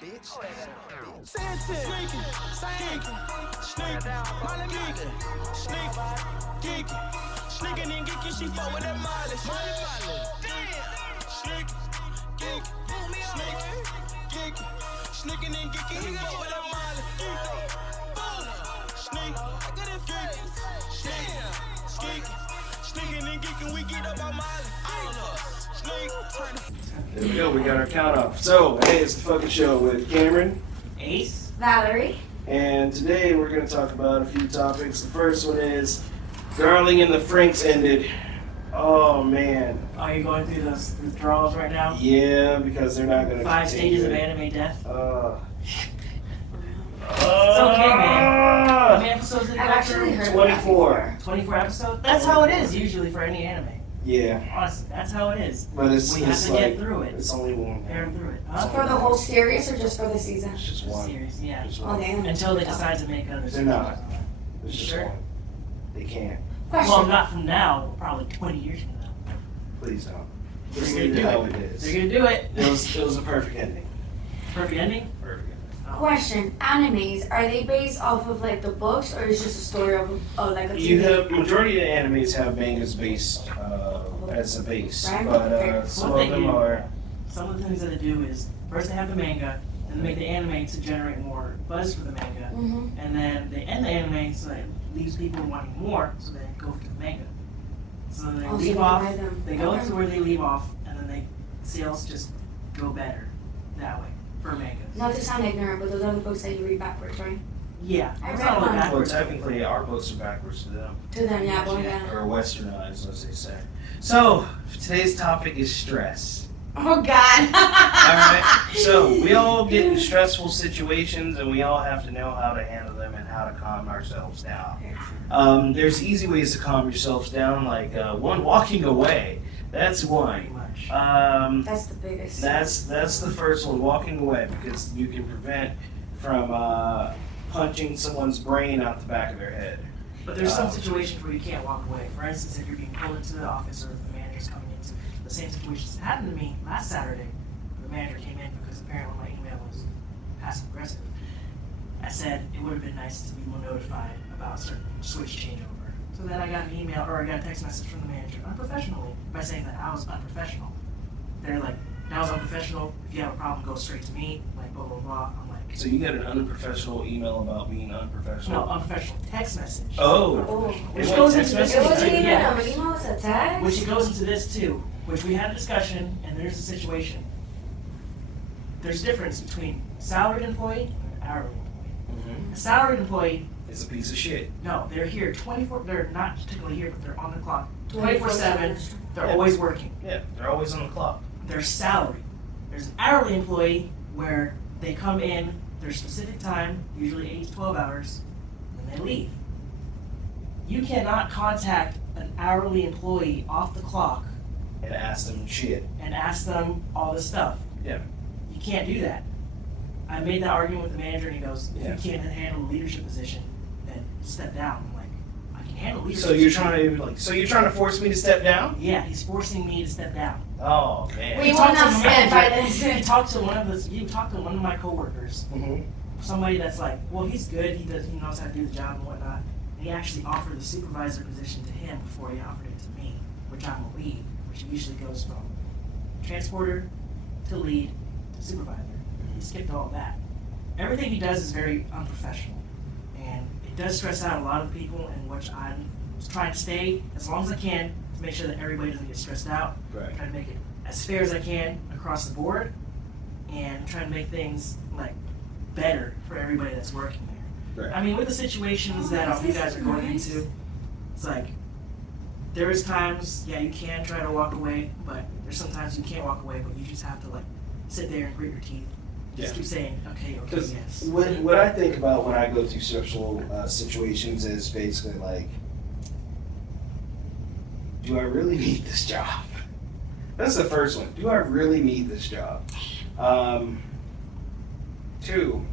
bitch. Sneaking, Molly geeking, sneaking and geeking, she fuck with that Molly. Sneaking and geeking, he fuck with that Molly. Sneaking and geeking, we get up on Molly. There we go, we got our count off. So, hey, it's the fucking show with Cameron, Ace, Valerie, and today we're going to talk about a few topics. The first one is Darling and the Franks ended. Oh, man. are you going through those withdrawals right now? Yeah, because they're not going to 5 stages of anime death. It's okay, man. How many episodes did I've you go actually through? heard 24. 24 episodes? That's how it is usually for any anime. Yeah, Honestly, that's how it is. but We it's have to like, get through it. it's only one. Bear through it. for the whole series or just for the season? It's just one. Series, yeah. Just one. Okay. Until they decide to make others. They're not. It's just Sure. one. They can't. Question. Well, not from now, probably 20 years from now. Please don't. They're Just gonna leave it do how it. it is. They're gonna do it. It was a perfect ending. Perfect ending? Perfect ending. Question. Animes, are they based off of like the books or is just a story of like a TV? You have majority of the animes have mangas based as a base, Right. but some One of thing them you- are. Some of the things that they do is first they have the manga, then they make the anime to generate more buzz for the manga, Mm-hmm. and then they end the anime so that it leaves people wanting more, so they go to the manga. So then they Oh, so leave they off, buy them. they go Okay. to where they leave off, and then sales just go better that way for mangas. Not to sound ignorant, but those are the books that you read backwards, right? Yeah, I it's read not only one. Well, backwards. technically, our books are backwards to them, To them, yeah, but yeah. or westernized, as they say. So today's topic is stress. Oh God. Alright, so we all get in stressful situations and we all have to know how to handle them and how to calm ourselves down. There's easy ways to calm yourselves down, like one, walking away. That's Pretty one. much. That's the biggest. That's the first one, walking away, because you can prevent from punching someone's brain out the back of their head. But there's some situations where you can't walk away. For instance, if you're being pulled into the office or if the manager's coming into the same situations that happened to me last Saturday. The manager came in because apparently my email was passive aggressive. I said it would have been nice to be more notified about a certain switch changeover. So then I got an email or I got a text message from the manager unprofessionally by saying that I was unprofessional. They're like, that was unprofessional. If you have a problem, go straight to me. Like blah blah blah. I'm like, So you got an unprofessional email about being no, unprofessional? unprofessional text message. Oh. Oh. Which What, goes text into this. It message? wasn't even Yeah. an email, it was a text. Which it goes into this too, which we had a discussion, and there's a situation. There's a difference between a salaried employee and an hourly employee. Mhm. A salaried employee, It's a piece of shit. no, they're here 24, they're not technically here, but they're on the clock 24/7. 24/7, they're Yeah. always working. Yeah, they're always on the clock. They're salaried. There's an hourly employee where they come in their specific time, usually 8 to 12 hours, and they leave. You cannot contact an hourly employee off the clock And ask them shit. and ask them all this stuff. Yeah. You can't do that. I made that argument with the manager, and he goes, "If Yeah. you can't handle a leadership position, then step down." I'm like, "I can handle leadership." So you're position." so you're trying to force me to step down? Yeah, he's forcing me to step down. Oh man. We He will talked not to the stand by manager. this. He talked to one of my coworkers, Mhm. somebody that's like, well, he's good. He knows how to do the job and whatnot. And he actually offered the supervisor position to him before he offered it to me, which I'm a lead, which usually goes from transporter to lead to supervisor. He skipped all that. Everything he does is very unprofessional, and it does stress out a lot of people, in which I'm trying to stay as long as I can to make sure that everybody doesn't get stressed out. Right. Trying to make it as fair as I can across the board, and trying to make things like better for everybody that's working there. Right. I mean, with the situations that you guys are going into, it's like there is times, yeah, you can try to walk away, but there's sometimes you can't walk away, but you just have to like sit there and grit your teeth. Just Yeah. keep saying, okay, Because yes. what I think about when I go through stressful situations is basically like, do I really need this job? That's the first one. Do I really need this job? Two,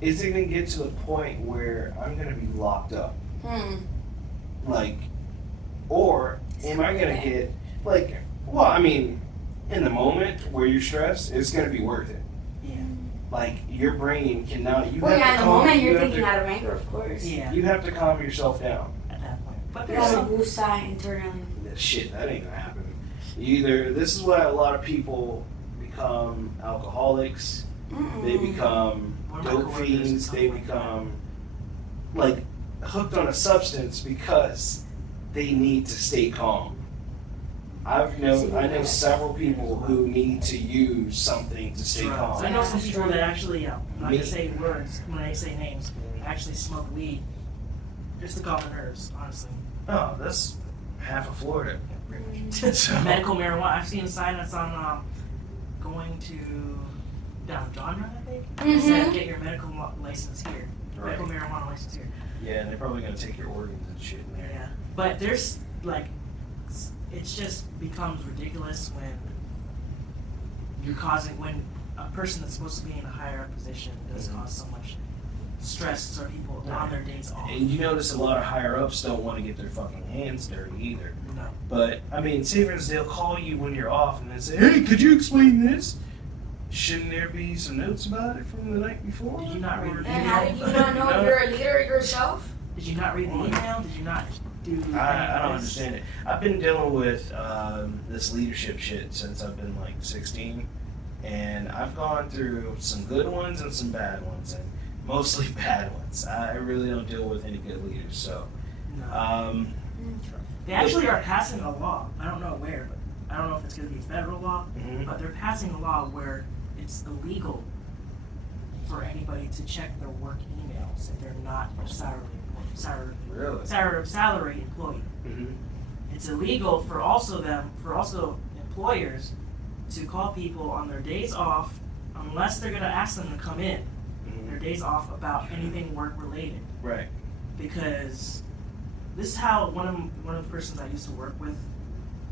is it gonna get to a point where I'm gonna be locked up? Like, or am I gonna get like? Well, I mean, in the moment where you're stressed, it's gonna be worth it. Yeah. like your brain can now. You Well, have yeah, to in the calm, moment you you're have thinking to, out of anger, of course. Yeah. You have to calm yourself down. At that point. But You there's gotta some. woosah internally. Shit, that ain't gonna happen. Either this is why a lot of people become alcoholics. Mm-mm. They become One of my dope coworkers fiends. is They something like become like hooked on a substance because they need to stay calm. I know several people who need to use something to stay drugs. calm. I know some people Drugs. that actually, I'm not Me. gonna say words when I say names, actually smoke weed just to calm the nerves, honestly. Oh, that's half of Florida. So- Medical marijuana. I've seen a sign that's on going to down John Run, I think. It said Mhm. get your medical license here. Medical Right. marijuana license here. Yeah, and they're probably gonna take your organs and shit in there. Yeah. But there's like, it just becomes ridiculous when when a person that's supposed to be in a higher up position does Mhm. cause so much stress to people on their days off. And you notice a lot of higher ups don't want to get their fucking hands dirty either. No. But I mean, say for instance, they'll call you when you're off and they say, "Hey, could you explain this?" Shouldn't there be some notes about it from the night before? Did you not read Or- it? And how did you not know No. you're a leader yourself? Did you not read the email? Did you not do? I don't understand it. I've been dealing with this leadership shit since I've been like 16, and I've gone through some good ones and some bad ones, and mostly bad ones. I really don't deal with any good leaders, so. No. They actually are passing a law. I don't know where, but I don't know if it's going to be federal law, Mhm. but they're passing a law where it's illegal for anybody to check their work emails if they're not a Really? salary employee. Mm-hmm. It's illegal for also employers to call people on their days off unless they're going to ask them to come in their days off about anything work related. Right. Because this is how one of the persons I used to work with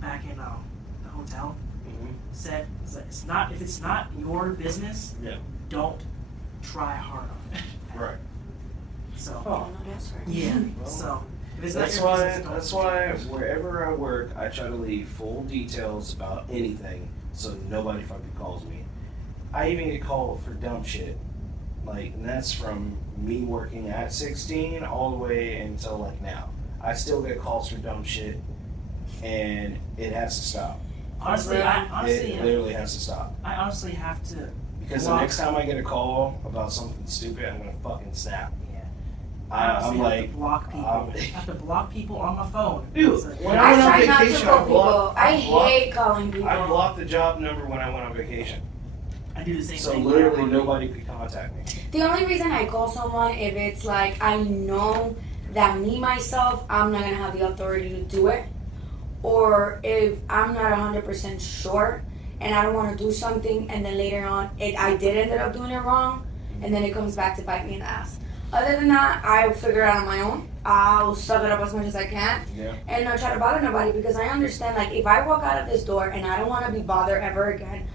back in the hotel Mm-hmm. said, if it's not your business, Yeah. don't try hard on it. Right. So Oh. No, that's right. yeah. Well, So if it's not That's your why. business, don't That's why wherever I work, I try to leave full details about anything, so nobody fucking calls me. I even get called for dumb shit, like, and that's from me working at 16 all the way until like now. I still get calls for dumb shit, and it has to stop. Honestly, It literally has to stop. I honestly have to. Because the block- next time I get a call about something stupid, I'm gonna fucking snap. Yeah. I'm honestly like, have to block people. I have to block people on my phone. Dude, It's like- when I went on try not to vacation, call I people. blocked- I I blocked- hate calling people. I blocked the job number when I went on vacation. I do the same So thing. literally nobody could contact me. The only reason I call someone if it's like I know that me myself I'm not gonna have the authority to do it, or if I'm not 100% sure and I don't want to do something and then later on I did end up doing it wrong and then it comes back to bite me in the ass. Other than that, I'll figure it out on my own. I'll suck it up as much as I can Yeah. and not try to bother nobody, because I understand, like, if I walk out of this door and I don't want to be bothered ever again,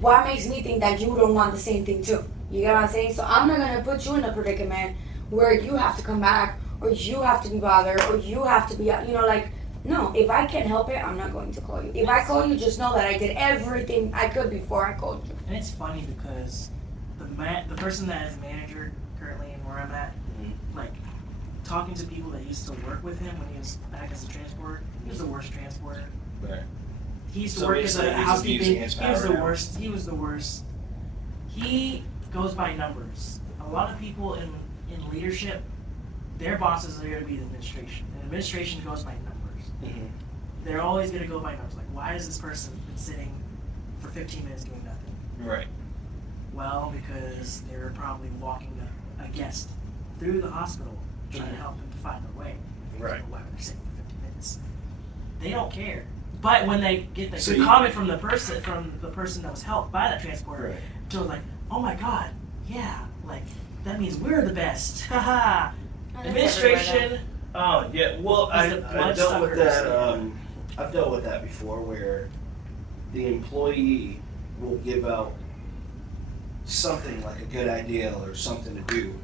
what makes me think that you don't want the same thing too? You get what I'm saying? So I'm not gonna put you in a predicament where you have to come back, or you have to be bothered, or you have to be, like, no. If I can't help it, I'm not going to call you. If I call you, just know that I did everything I could before I called you. And it's funny because the person that is manager currently and where I'm at, like, talking to people that used to work with him when he was back as a transporter, he was the worst transporter. Right. He used to So work as basically a he's housekeeping. abusing his He was power the now. worst. He was the worst. He goes by numbers. A lot of people in leadership, their bosses are going to be the administration. And administration goes by numbers. Mm-hmm. They're always going to go by numbers. Like, why has this person been sitting for 15 minutes doing nothing? Right. Well, because they were probably walking a guest through the hospital trying to help them to find their way. Right. Why were they sitting for 50 minutes? They don't care. But when they get the So you- comment from the person that was helped by that transporter, Right. so like, oh my god, yeah, like that means we're the best. Haha. Administration. Oh yeah. Well, He's the I dealt with bloodsuckers, that. yeah. I've dealt with that before, where the employee will give out something like a good idea or something to do,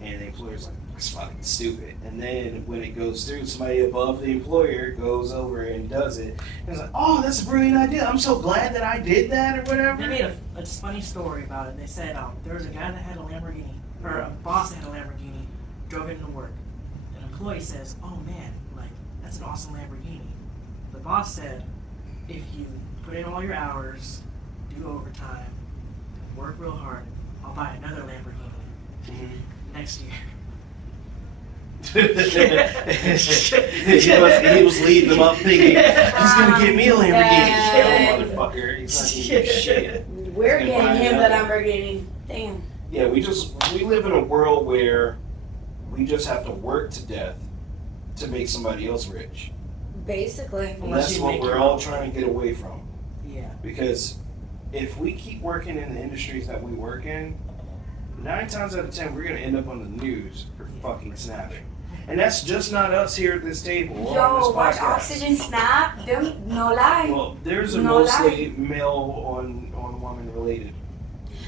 and the employer's like, "That's fucking stupid." And then when it goes through, somebody above the employer goes over and does it, and it's like, "Oh, that's a brilliant idea. I'm so glad that I did that," or whatever. it's a funny story about it. They said there was a guy that had a Lamborghini, or a boss that had a Lamborghini, drove it into work. An employee says, "Oh man, like that's an awesome Lamborghini." The boss said, "If you put in all your hours, do overtime, work real hard, I'll buy another Lamborghini next year." he was leading them up thinking, he's gonna get me a Lamborghini. Yeah. Oh, motherfucker. He's not gonna get shit. We're He's gonna getting buy him the another. Lamborghini. Damn. Yeah, we live in a world where we just have to work to death to make somebody else rich. Basically. And Unless that's you what make we're your all own. trying to get away from. Yeah. Because if we keep working in the industries that we work in, 9 times out of 10 we're gonna end up on the news for fucking snapping. And that's just not us here at this table. or on Yo, this watch podcast. Oxygen Snap. Them, no lie. Well, there's a No mostly male on woman related.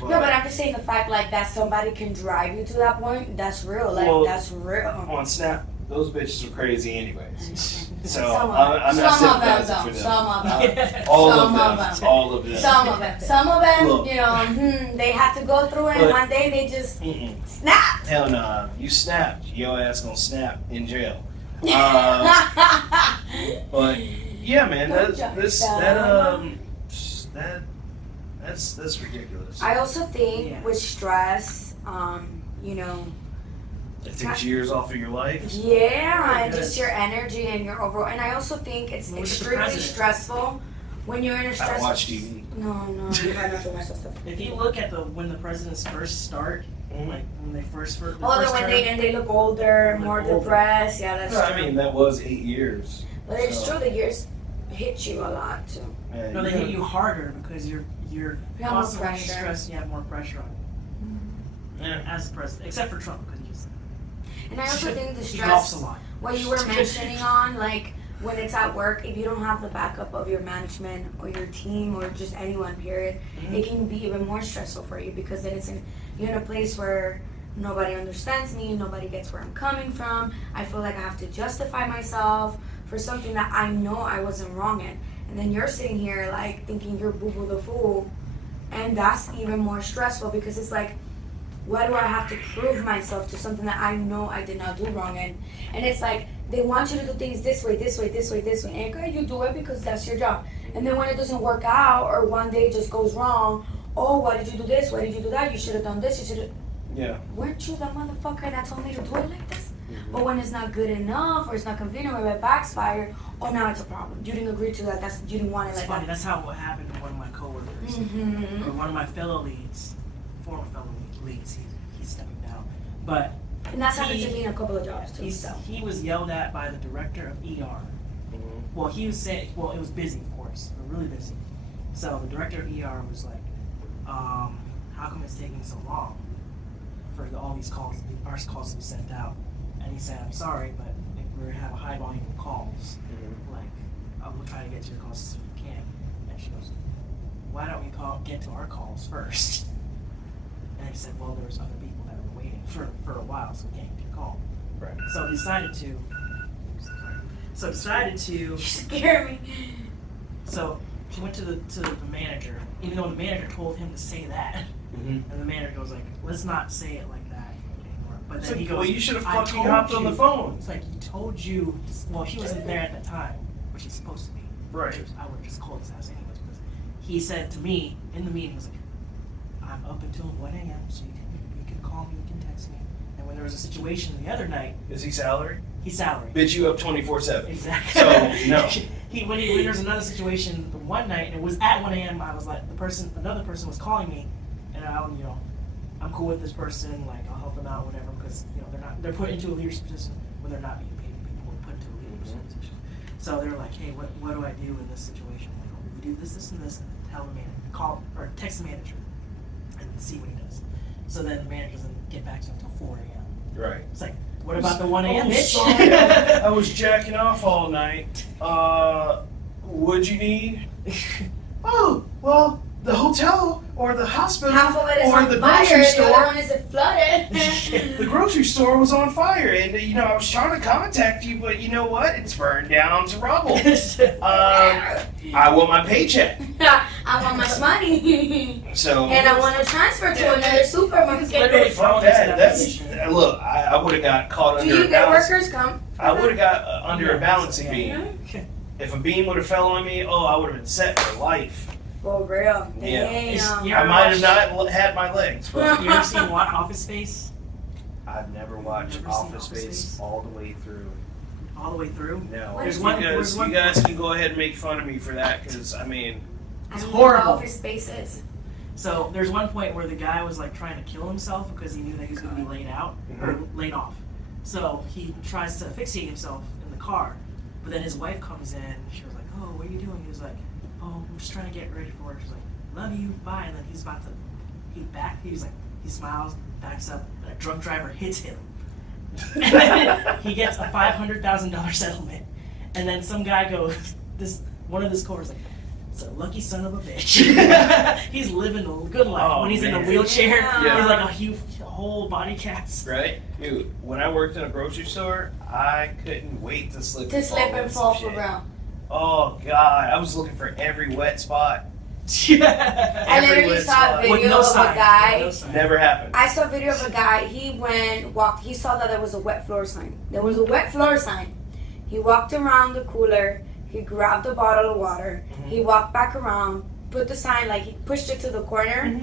No, but I'm just saying the fact like that somebody can drive you to that point, that's real. Like, Well, that's real. on Snap, those bitches are crazy anyways. So Some of I'm not some of them, sympathizing for though. them. Some of them. All Some of of them. them. All of them. Some of them. Some of them, Look. you know, they had to go through it and But- one day they just Mm-mm. snapped. Hell no. You snapped. Your ass gonna snap in jail. But yeah, man, Don't judge that's ridiculous. I also think Yeah. with stress, you know, It takes years off of your life. yeah, and It just does. your energy and your overall. And I also think it's Look at the extremely president. stressful when you're in a I stressful. watch TV. No, I try not to watch that stuff. If you look at when the presidents first start, like when they first the Oh, first when term, they look older, Look more older. depressed. Yeah, that's I true. mean, that was 8 years. But it's so- true, the years hit you a lot too. Man, no, they you hit you harder because you're You have more constantly pressure. stressed. You have more pressure on you Yeah. as the president, except for Trump because he just And I also think the he golfs stress, a lot. what you were mentioning on, like when it's at work, if you don't have the backup of your management or your team or just anyone, period, it can be even more stressful for you because then you're in a place where nobody understands me, nobody gets where I'm coming from. I feel like I have to justify myself for something that I know I wasn't wrong in. And then you're sitting here like thinking you're boo-boo the fool. And that's even more stressful because it's like, why do I have to prove myself to something that I know I did not do wrong in? And it's like, they want you to do things this way, this way, this way, this way. And okay, you do it because that's your job. And then when it doesn't work out or one day just goes wrong, oh, why did you do this? Why did you do that? You should have done this. You should have. Yeah. Weren't you the motherfucker that told me to do it like this? But when it's not good enough or it's not convenient or it backfired, oh, now it's a problem. You didn't agree to that. You didn't want it It's like funny. that. That's how what happened to one of my coworkers, Mm-hmm. or one of my fellow leads, former fellow leads. He's stepping down, but And that's happened to me in a couple of jobs too. So. he was yelled at by the director of ER. Well, he was saying, well, it was busy, of course, really busy. So the director of ER was like, how come it's taking so long for all these calls, our calls to be sent out? And he said, I'm sorry, but if we have a high volume of calls, like, we'll try to get to your calls as soon as we can. And she goes, why don't we get to our calls first? And he said, well, there's other people that were waiting for a while, so we can't get to your call. Right. So he decided to. You scare me. So she went to the manager, even though the manager told him to say that. Mm-hmm. And the manager goes like, let's not say it like that anymore. But then Like, he goes, well, you should have "I fucking told hopped on the you." phone. It's like, he told you. Well, he wasn't there at the time, which he's supposed to be. Right. I would have just called his house anyways. Because he said to me in the meeting, he was like, I'm up until 1 a.m., so you can call me, you can text me. And when there was a situation the other night, Is he salary? he's salary. Bitch you up 24/7. Exactly. So, no. when there was another situation the one night, and it was at 1 a.m., I was like, another person was calling me, and I'm cool with this person, like, I'll help them out, whatever, because, they're put into a leadership position when they're not being paid. People are put into a leadership position. So they're like, hey, what do I do in this situation? I'm like, oh, we do this, and this, and tell the manager, or text the manager, and see what he does. So then the manager doesn't get back to him until 4 a.m. Right. It's like, what about the 1 a.m., Oh, bitch? sorry, I was jacking off all night. What'd you need? Oh, well, the hotel or the hospital Half of it is or on the fire, grocery the store. other one is flooded. The grocery store was on fire, and I was trying to contact you, but you know what? It's burned down to rubble. I want my paycheck. I want my money. So And I want to transfer to another supermarket. Literally fuck falling into that. that That's position. look. I would have got caught Do under you a get balance. workers comp? I would have got under a balancing Yeah. beam. Okay. If a beam would have fell on me, I would have been set for life. For real. Yeah. Damn. Yeah. I might have not had my legs, but You ever seen Office Space? I've never watched Never seen Office Office Space Space? all the way through. All the way through? No, There's you one- guys, there's one- you guys can go ahead and make fun of me for that, because I mean, I don't horrible. know what Office Spaces. So there's one point where the guy was like trying to kill himself because he knew that he was going to be laid out or laid off. So he tries to asphyxiate himself in the car, but then his wife comes in. And she was like, "Oh, what are you doing?" He was like, "Oh, I'm just trying to get ready for work." She's like, "Love you, bye." And then he's about to, he's like, he smiles, backs up, and a drunk driver hits him. And then he gets a $500,000 settlement. And then some guy goes, one of his coworkers like, "It's a lucky son of a bitch." He's living a good life. Oh, When he's in a man. wheelchair, Yeah. he's like a huge whole body cast. right? Dude, when I worked in a grocery store, I couldn't wait to slip To slip and into fall some for shit. real. Oh God, I was looking for every wet spot. I Every literally wet saw a spot. video With no of sign. a guy. With no sign. Never happened. I saw a video of a guy. He saw that there was a wet floor sign. There was a wet floor sign. He walked around the cooler. He grabbed a bottle of water. He walked back around, put the sign, like he pushed it to the corner.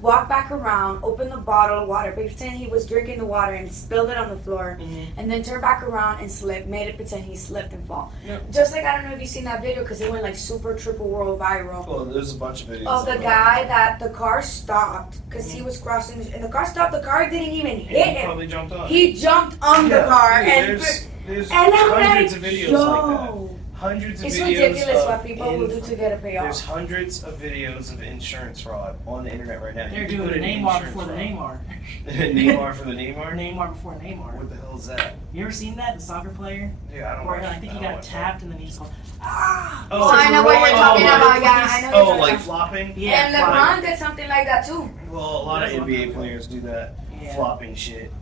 Walked back around, opened the bottle of water, pretend he was drinking the water and spilled it on the floor, and then turned back around and slipped, made it pretend he slipped and fall. Yep. Just like, I don't know if you've seen that video because it went like super triple world viral. Well, there's a bunch of videos. Of the of guy that the car stopped because he was crossing, and the car stopped. The car didn't even hit He him. probably jumped on. He jumped on the car, Dude, and there's I'm hundreds like, of videos yo, like that. Hundreds of it's videos. ridiculous of what people will do to get a There's payoff. hundreds of videos of insurance fraud on the internet right now. They're You can doing put in Neymar insurance before the fraud. Neymar. Neymar for the Neymar? Neymar before Neymar. What the hell is that? You ever seen that? The soccer player? Dude, I don't Where watch I think he don't got watch tapped and then he just goes, ah! Oh, I know what you're talking oh, about. Yeah, I know that. what Oh, you're like talking about. flopping? Yeah, And flying. LeBron did something like that too. Well, a lot of That's NBA what- players do that. Yeah. Flopping shit.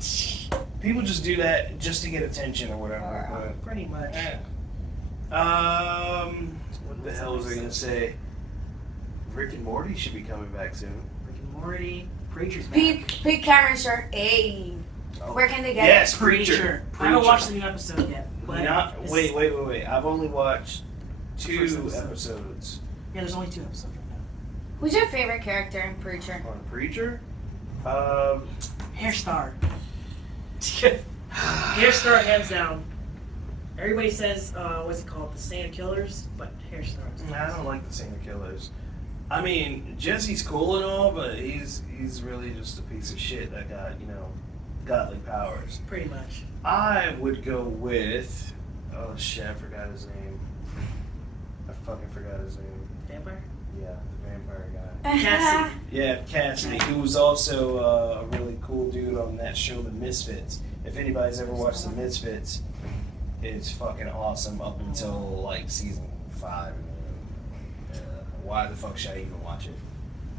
People just do that just to get attention or whatever. Pretty much. What the hell was I gonna say? Rick and Morty should be coming back soon. Rick and Morty, Preacher's back. Pete Cameron's shirt. Hey, where can they get Yes, it? Preacher. I haven't watched the new episode yet. But Not it's- wait. I've only watched two First episode. episodes Yeah, there's only 2 episodes right now. Who's your favorite character in Preacher? on Preacher. Hairstar. Hairstar, hands down. Everybody says, what's it called? The Santa Killers, but Hairstar. I don't like the Santa Killers. I mean, Jesse's cool and all, but he's really just a piece of shit that got godly powers. Pretty much. I would go with oh shit, I forgot his name. I fucking forgot his name. Vampire? Yeah, the vampire guy. Cassie. Yeah, Cassidy, who was also a really cool dude on that show, The Misfits. If anybody's ever watched The Misfits, it's fucking awesome up until like season 5. Why the fuck should I even watch it?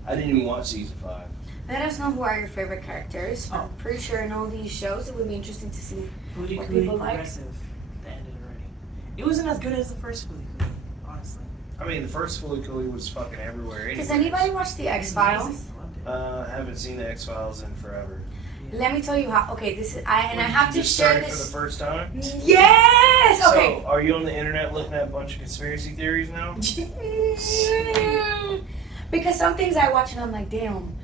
I didn't even watch season 5. Let us know who are your favorite characters Oh. from Preacher and all these shows. It would be interesting to see. Foodie What Cootie people like? Progressive. That ended already. It wasn't as good as the first Foodie Cootie, honestly. I mean, the first Fully Cooley was fucking everywhere. Does anyways. anybody watch The X Files? Amazing. I loved it. Haven't seen the X Files in forever. Let me tell you how. Okay, this is I have to Just share started for the this. first time. Yes. Okay. So, are you on the internet looking at a bunch of conspiracy theories now? Because some things I watch and I'm like, damn.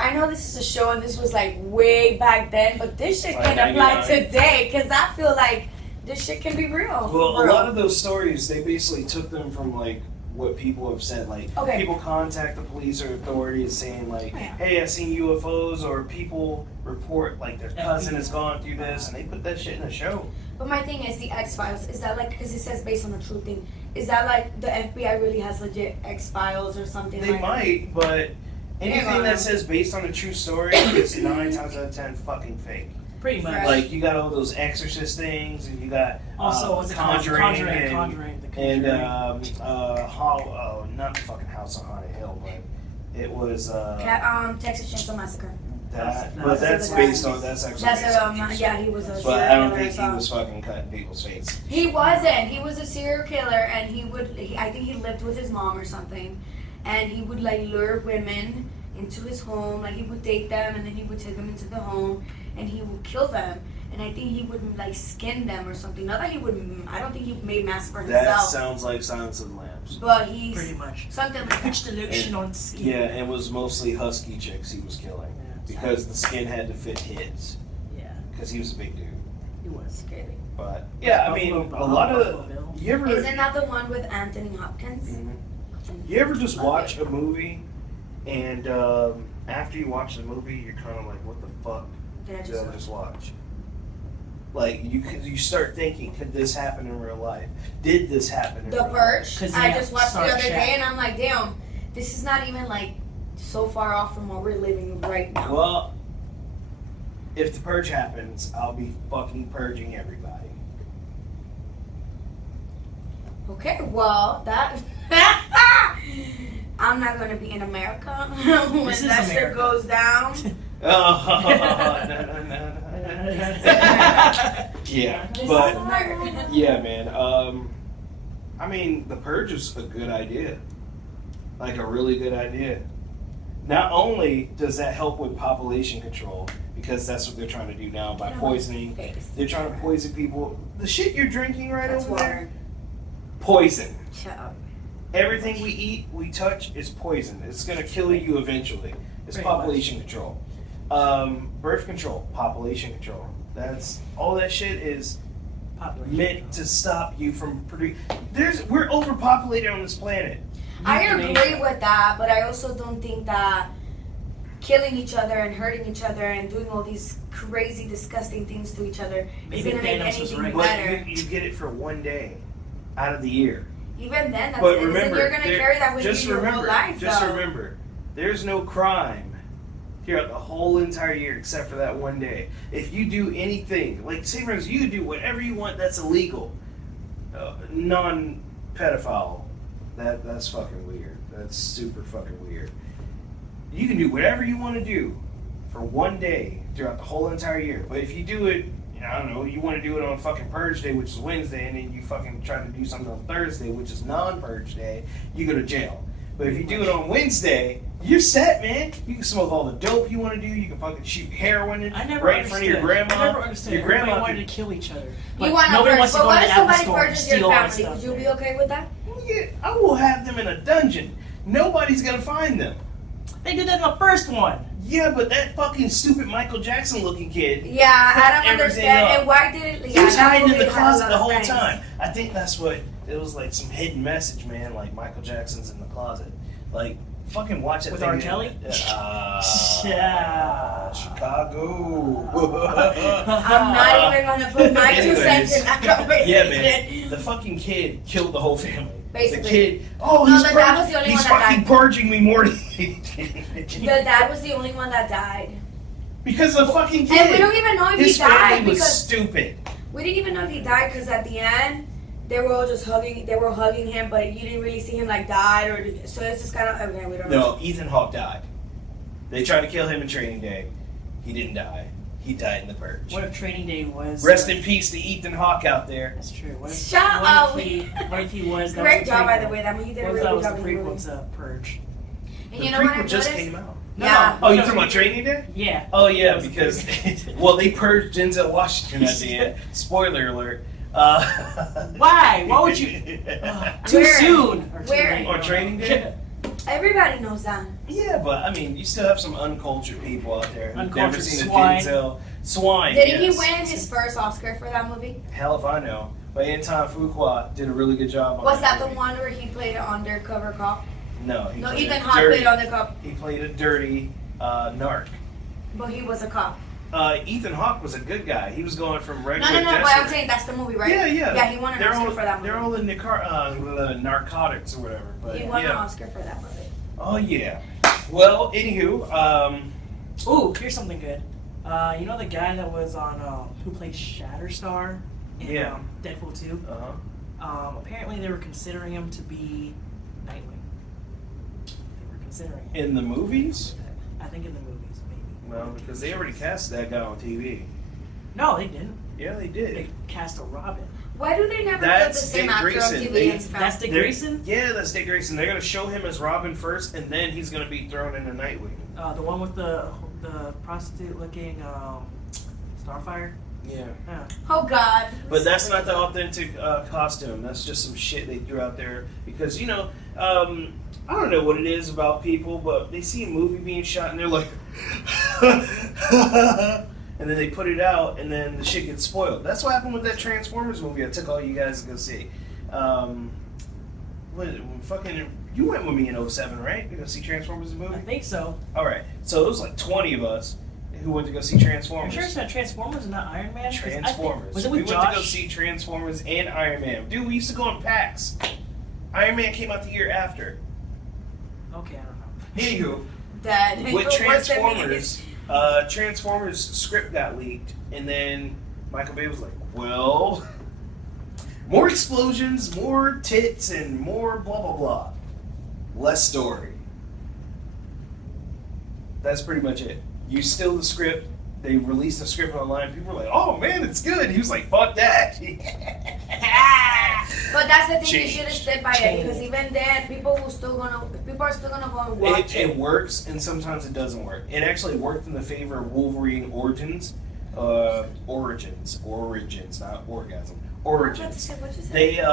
I know this is a show and this was like way back then, but this shit Like can apply 99. today because I feel like this shit can be real. Well, for a real. lot of those stories, they basically took them from like what people have said. Like Okay. people contact the police or authorities saying like, Yeah. "Hey, I seen UFOs," or people report like their cousin has gone through this, and they put that shit in a show. But my thing is the X Files. Is that like because it says based on a true thing? Is that like the FBI really has legit X Files or something? They like might, but anything Yeah. that says based on a true story is 9 times out of 10 fucking fake. Pretty much. Right. Like you got all those Exorcist things, and you got Also, what's it called? Conjuring, the Conjuring. not the fucking House on Haunted Hill, but it was Texas Chainsaw Massacre. but that's based on that's actually. That's based on true yeah, story. he was a But serial I don't killer. think he was fucking cutting people's face. He wasn't. He was a serial killer, and I think he lived with his mom or something, and he would like lure women into his home. Like he would date them, and then he would take them into the home, and he would kill them. And I think he would like skin them or something. Not that he would. I don't think he made masks for himself. That sounds like Silence of the Lambs. But he's Pretty much. something like Pitch delusion on skin. Yeah, it was mostly husky chicks he was killing because the skin had to fit his. Yeah, Because he was a big dude. he was. crazy. But yeah, I mean, a lot of you ever Isn't that the one with Anthony Hopkins? Mhm. You ever just watch a movie and after you watch the movie, you're kind of like, what the fuck Did I did I just watch? Like you start thinking, could this happen in real life? Did this happen in The real life? Purge. 'Cause I yeah, just watched the Star other Trek. day, and I'm like, damn, this is not even like so far off from what we're living right now. Well, if the purge happens, I'll be fucking purging everybody. Okay, well that I'm not gonna be in America when This is that shit America. goes down. Oh, no. Yeah, This is but America. yeah, man. I mean, the purge is a good idea, like a really good idea. Not only does that help with population control, because that's what they're trying to do now by Get on my poisoning. face. They're trying to poison people. The shit you're drinking right That's over there, water. poison. Shut up. Everything we eat, we touch is poison. It's gonna kill you eventually. It's Pretty population control. Birth control, population control. That's all that shit is Population meant control. to stop you from producing. We're overpopulated on this planet. I Euthanasia. agree with that, but I also don't think that killing each other and hurting each other and doing all these crazy, disgusting things to each other is Maybe gonna make Thanos was anything right. But better. you get it for one day out of the year. Even then, that's But it. remember, You're gonna carry that with just you your whole remember, life, just though. remember, there's no crime throughout the whole entire year except for that one day. If you do anything, like say for instance, you can do whatever you want that's illegal, non-pedophile, that's fucking weird. That's super fucking weird. You can do whatever you want to do for one day throughout the whole entire year. But if you do it, I don't know, you want to do it on fucking Purge Day, which is Wednesday, and then you fucking try to do something on Thursday, which is non-Purge Day, you go to jail. But if you do it on Wednesday, you're set, man. You can smoke all the dope you want to do. You can fucking shoot heroin in I never right in front of your grandma. I never understood. Your grandma Everybody wanted could- to kill each other. You But want to nobody purge, wants to but go what to if the Apple somebody store and purges your steal all that family? stuff. Would you be okay with that? Yeah, I will have them in a dungeon. Nobody's gonna find them. They did that in the first one. Yeah, but that fucking stupid Michael Jackson looking kid, Yeah, I Fuck don't everything understand. up. And why did it? he Yeah, was that hiding in movie the had a closet lot the of whole things. time. I think that's what it was, like some hidden message, man. Like Michael Jackson's in the closet. Like fucking watch that With thing. R. Kelly? Yeah. Chicago. I'm not even gonna put my 2 Anyways. cents in that conversation. Yeah, man. The fucking kid killed the whole family. Basically. The kid. Oh, No, he's, the dad was the only he's one that fucking died. purging me, Morty. The dad was the only one that died. Because the fucking kid. And we don't even know if His he died family was because stupid. we didn't even know if he died because at the end they were all just hugging. They were hugging him, but you didn't really see him like die or. So it's just kind of okay. We don't know. No, Ethan Hawke died. They tried to kill him in Training Day. He didn't die. He died in the purge. What if Training Day was? Rest in peace to Ethan Hawke out there. That's true. What if, Shut what up. If he was? That Great was job, by prequel. the way. That he did a What if really that good was job the in the movie. prequel to Purge? And The you know what I prequel just noticed? came out. Yeah. Oh, you talking about Training Day? Yeah. Oh yeah, That was because prequel. well, they purged Denzel Washington at the end. Spoiler alert. Why? Why would you? Too Where? soon. Or too Where? late. Or Training Day? Everybody knows that. Yeah, but I mean, you still have some uncultured people out there who've never Uncultured seen swine. a Denzel swine. Didn't he yes. win his first Oscar for that movie? Hell if I know. But Anton Fuqua did a really good job on Was that the movie. one where he played an undercover cop? No, he No, played Ethan a Hawke dirty- played undercover, He played a dirty narc. but he was a cop. Ethan Hawke was a good guy. He was going from No, regular. no, no. But I'm desperate- saying that's the movie, right? Yeah, yeah. Yeah, he won an They're Oscar all, for that movie. They're all in narcotics or whatever. But He won yeah. an Oscar for that movie. Oh yeah. Well, anywho, Ooh, here's something good. You know the guy that was on who played Shatterstar in Yeah. Deadpool 2? Apparently they were considering him to be Nightwing. They were considering him. In the movies? I think in the movies, maybe. Well, because they already cast that guy on TV. No, they didn't. Yeah, they They did. cast a Robin. Why do they never put the That's same Dick actor on Grayson. TV They- and film? That's Dick They're- Grayson? Yeah, that's Dick Grayson. They're gonna show him as Robin first, and then he's gonna be thrown into Nightwing. The one with the prostitute looking Starfire? Yeah. Yeah. Oh God. But that's not the authentic costume. That's just some shit they threw out there because I don't know what it is about people, but they see a movie being shot and they're like, and then they put it out, and then the shit gets spoiled. That's what happened with that Transformers movie. I took all you guys to go see. You went with me in 07, right? To go see Transformers the movie. I think so. All right. So it was like 20 of us who went to go see Are Transformers. you sure it's not Transformers and not Iron Man? 'Cause I think- Transformers. Was it We with went Josh? to go see Transformers and Iron Man. Dude, we used to go in packs. Iron Man came out the year after. Okay, I don't know. Anywho, That with what's that Transformers, Transformers script got leaked, and then Michael Bay was like, well, more explosions, more tits, and more blah, blah, blah. Less story. That's pretty much it. You steal the script. They released the script online. People were like, "Oh man, it's good." He was like, "Fuck that." But that's the thing, you Change. should have stood by it because even then, people are still gonna go and watch It works, and sometimes it doesn't work. It actually worked in the favor of Wolverine Origins, Origins, not orgasm, Origins. What'd you say? They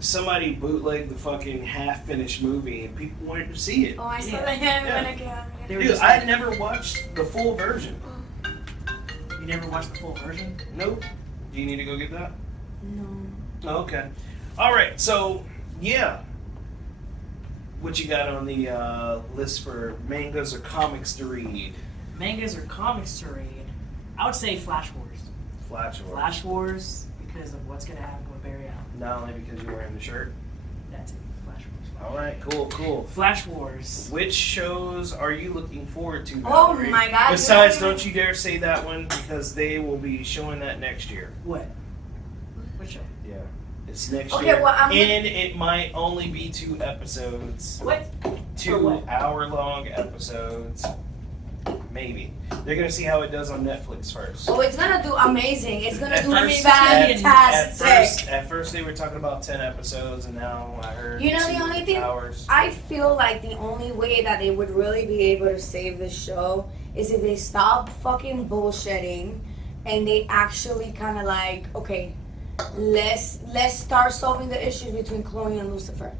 somebody bootlegged the fucking half-finished movie, and people wanted to see it. Oh, I saw Yeah. that. Yeah. They were Dude, just I like- never watched the full version. You never watched the full version? Nope. Do you need to go get that? No. Oh, okay. All right. So, yeah. What you got on the list for mangas or comics to read? Mangas or comics to read? I would say Flash Wars. Flash Wars. Flash Wars because of what's going to happen with Barry Allen. Not only because you're wearing the shirt. That's it. Flash Wars. All right. Cool. Flash Wars. Which shows are you looking forward to? Oh Valerie? my God, Besides, you don't don't you dare say that one because they will be showing that next year. What? What show? Yeah. It's next Okay, year. well, I'm gonna- and it might only be 2 episodes. What? 2 what? hour-long episodes. Maybe. They're going to see how it does on Netflix first. Oh, it's gonna do amazing. It's gonna At do first- fantastic. At first they were talking about 10 episodes, and now I heard You know, the 2 only thing- hours. I feel like the only way that they would really be able to save this show is if they stop fucking bullshitting and they actually kind of like, okay, let's start solving the issues between Chloe and Lucifer.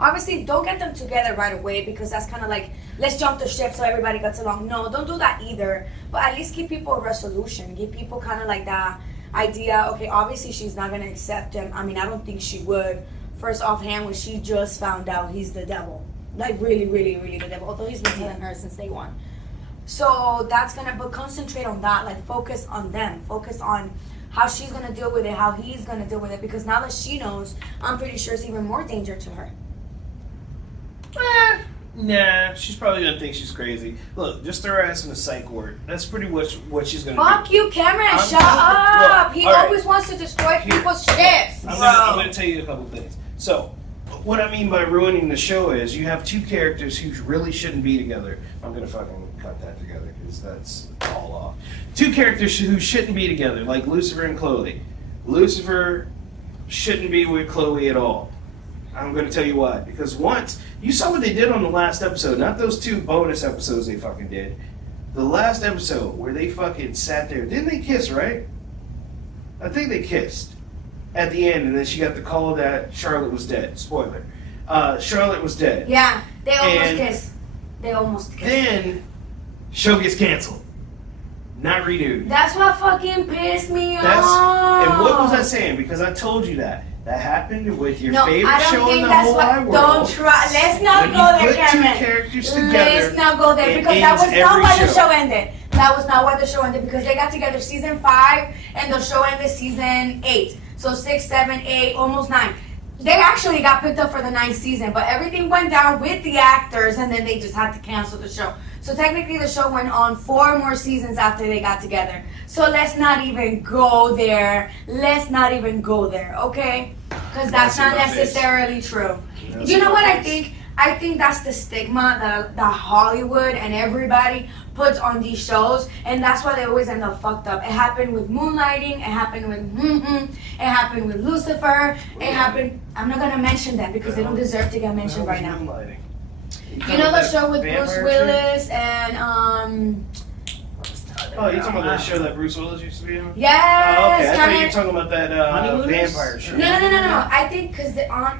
Obviously, don't get them together right away because that's kind of like, let's jump the ship so everybody gets along. No, don't do that either. But at least give people a resolution. Give people kind of like that idea, okay, obviously she's not going to accept him. I mean, I don't think she would. First offhand, when she just found out he's the devil. Like, really, really, really the devil. Although he's been telling her since day one. So that's going to, but concentrate on that. Like, focus on them. Focus on how she's going to deal with it, how he's going to deal with it. Because now that she knows, I'm pretty sure it's even more danger to her. Nah, she's probably going to think she's crazy. Look, just throw her ass in a psych ward. That's pretty much what she's going to do. Fuck you, Cameron. I'm- Shut up. Look, He all right. always wants to destroy Here. people's ships. I'm going to tell you a couple things. So, what I mean by ruining the show is you have 2 characters who really shouldn't be together. I'm going to fucking cut that together because that's all off. 2 characters who shouldn't be together, like Lucifer and Chloe. Lucifer shouldn't be with Chloe at all. I'm going to tell you why. Because once, you saw what they did on the last episode, not those 2 bonus episodes they fucking did. The last episode where they fucking sat there. Didn't they kiss, right? I think they kissed at the end, and then she got the call that Charlotte was dead. Spoiler. Charlotte was dead. Yeah, they almost And kissed. They almost kissed. Then, show gets canceled. Not renewed. That's what fucking pissed me And off. what was I saying? Because I told you that. That happened with your No, favorite I don't show in think the that's whole what. wide world. Don't try. Let's not When go you there, put 2 Cameron. characters together, Let's not go there it because that ends was not every why the show. show ended. That was not why the show ended because they got together season 5 and the show ended season 8. So 6, 7, 8, almost 9. They actually got picked up for the 9th season, but everything went down with the actors and then they just had to cancel the show. So technically the show went on 4 more seasons after they got together. So let's not even go there. Let's not even go there, okay? Because that's not necessarily true. You know what I think? I think that's the stigma that Hollywood and everybody puts on these shows, and that's why they always end up fucked up. It happened with Moonlighting, it happened with it happened with Lucifer, it happened. I'm not gonna mention them because they don't deserve to get mentioned right now. You know the show with Bruce Willis and Oh, you're talking about that show that Bruce Willis used to be on? Yes. Oh, okay. I thought you were talking about that vampire show. No. I think because they're on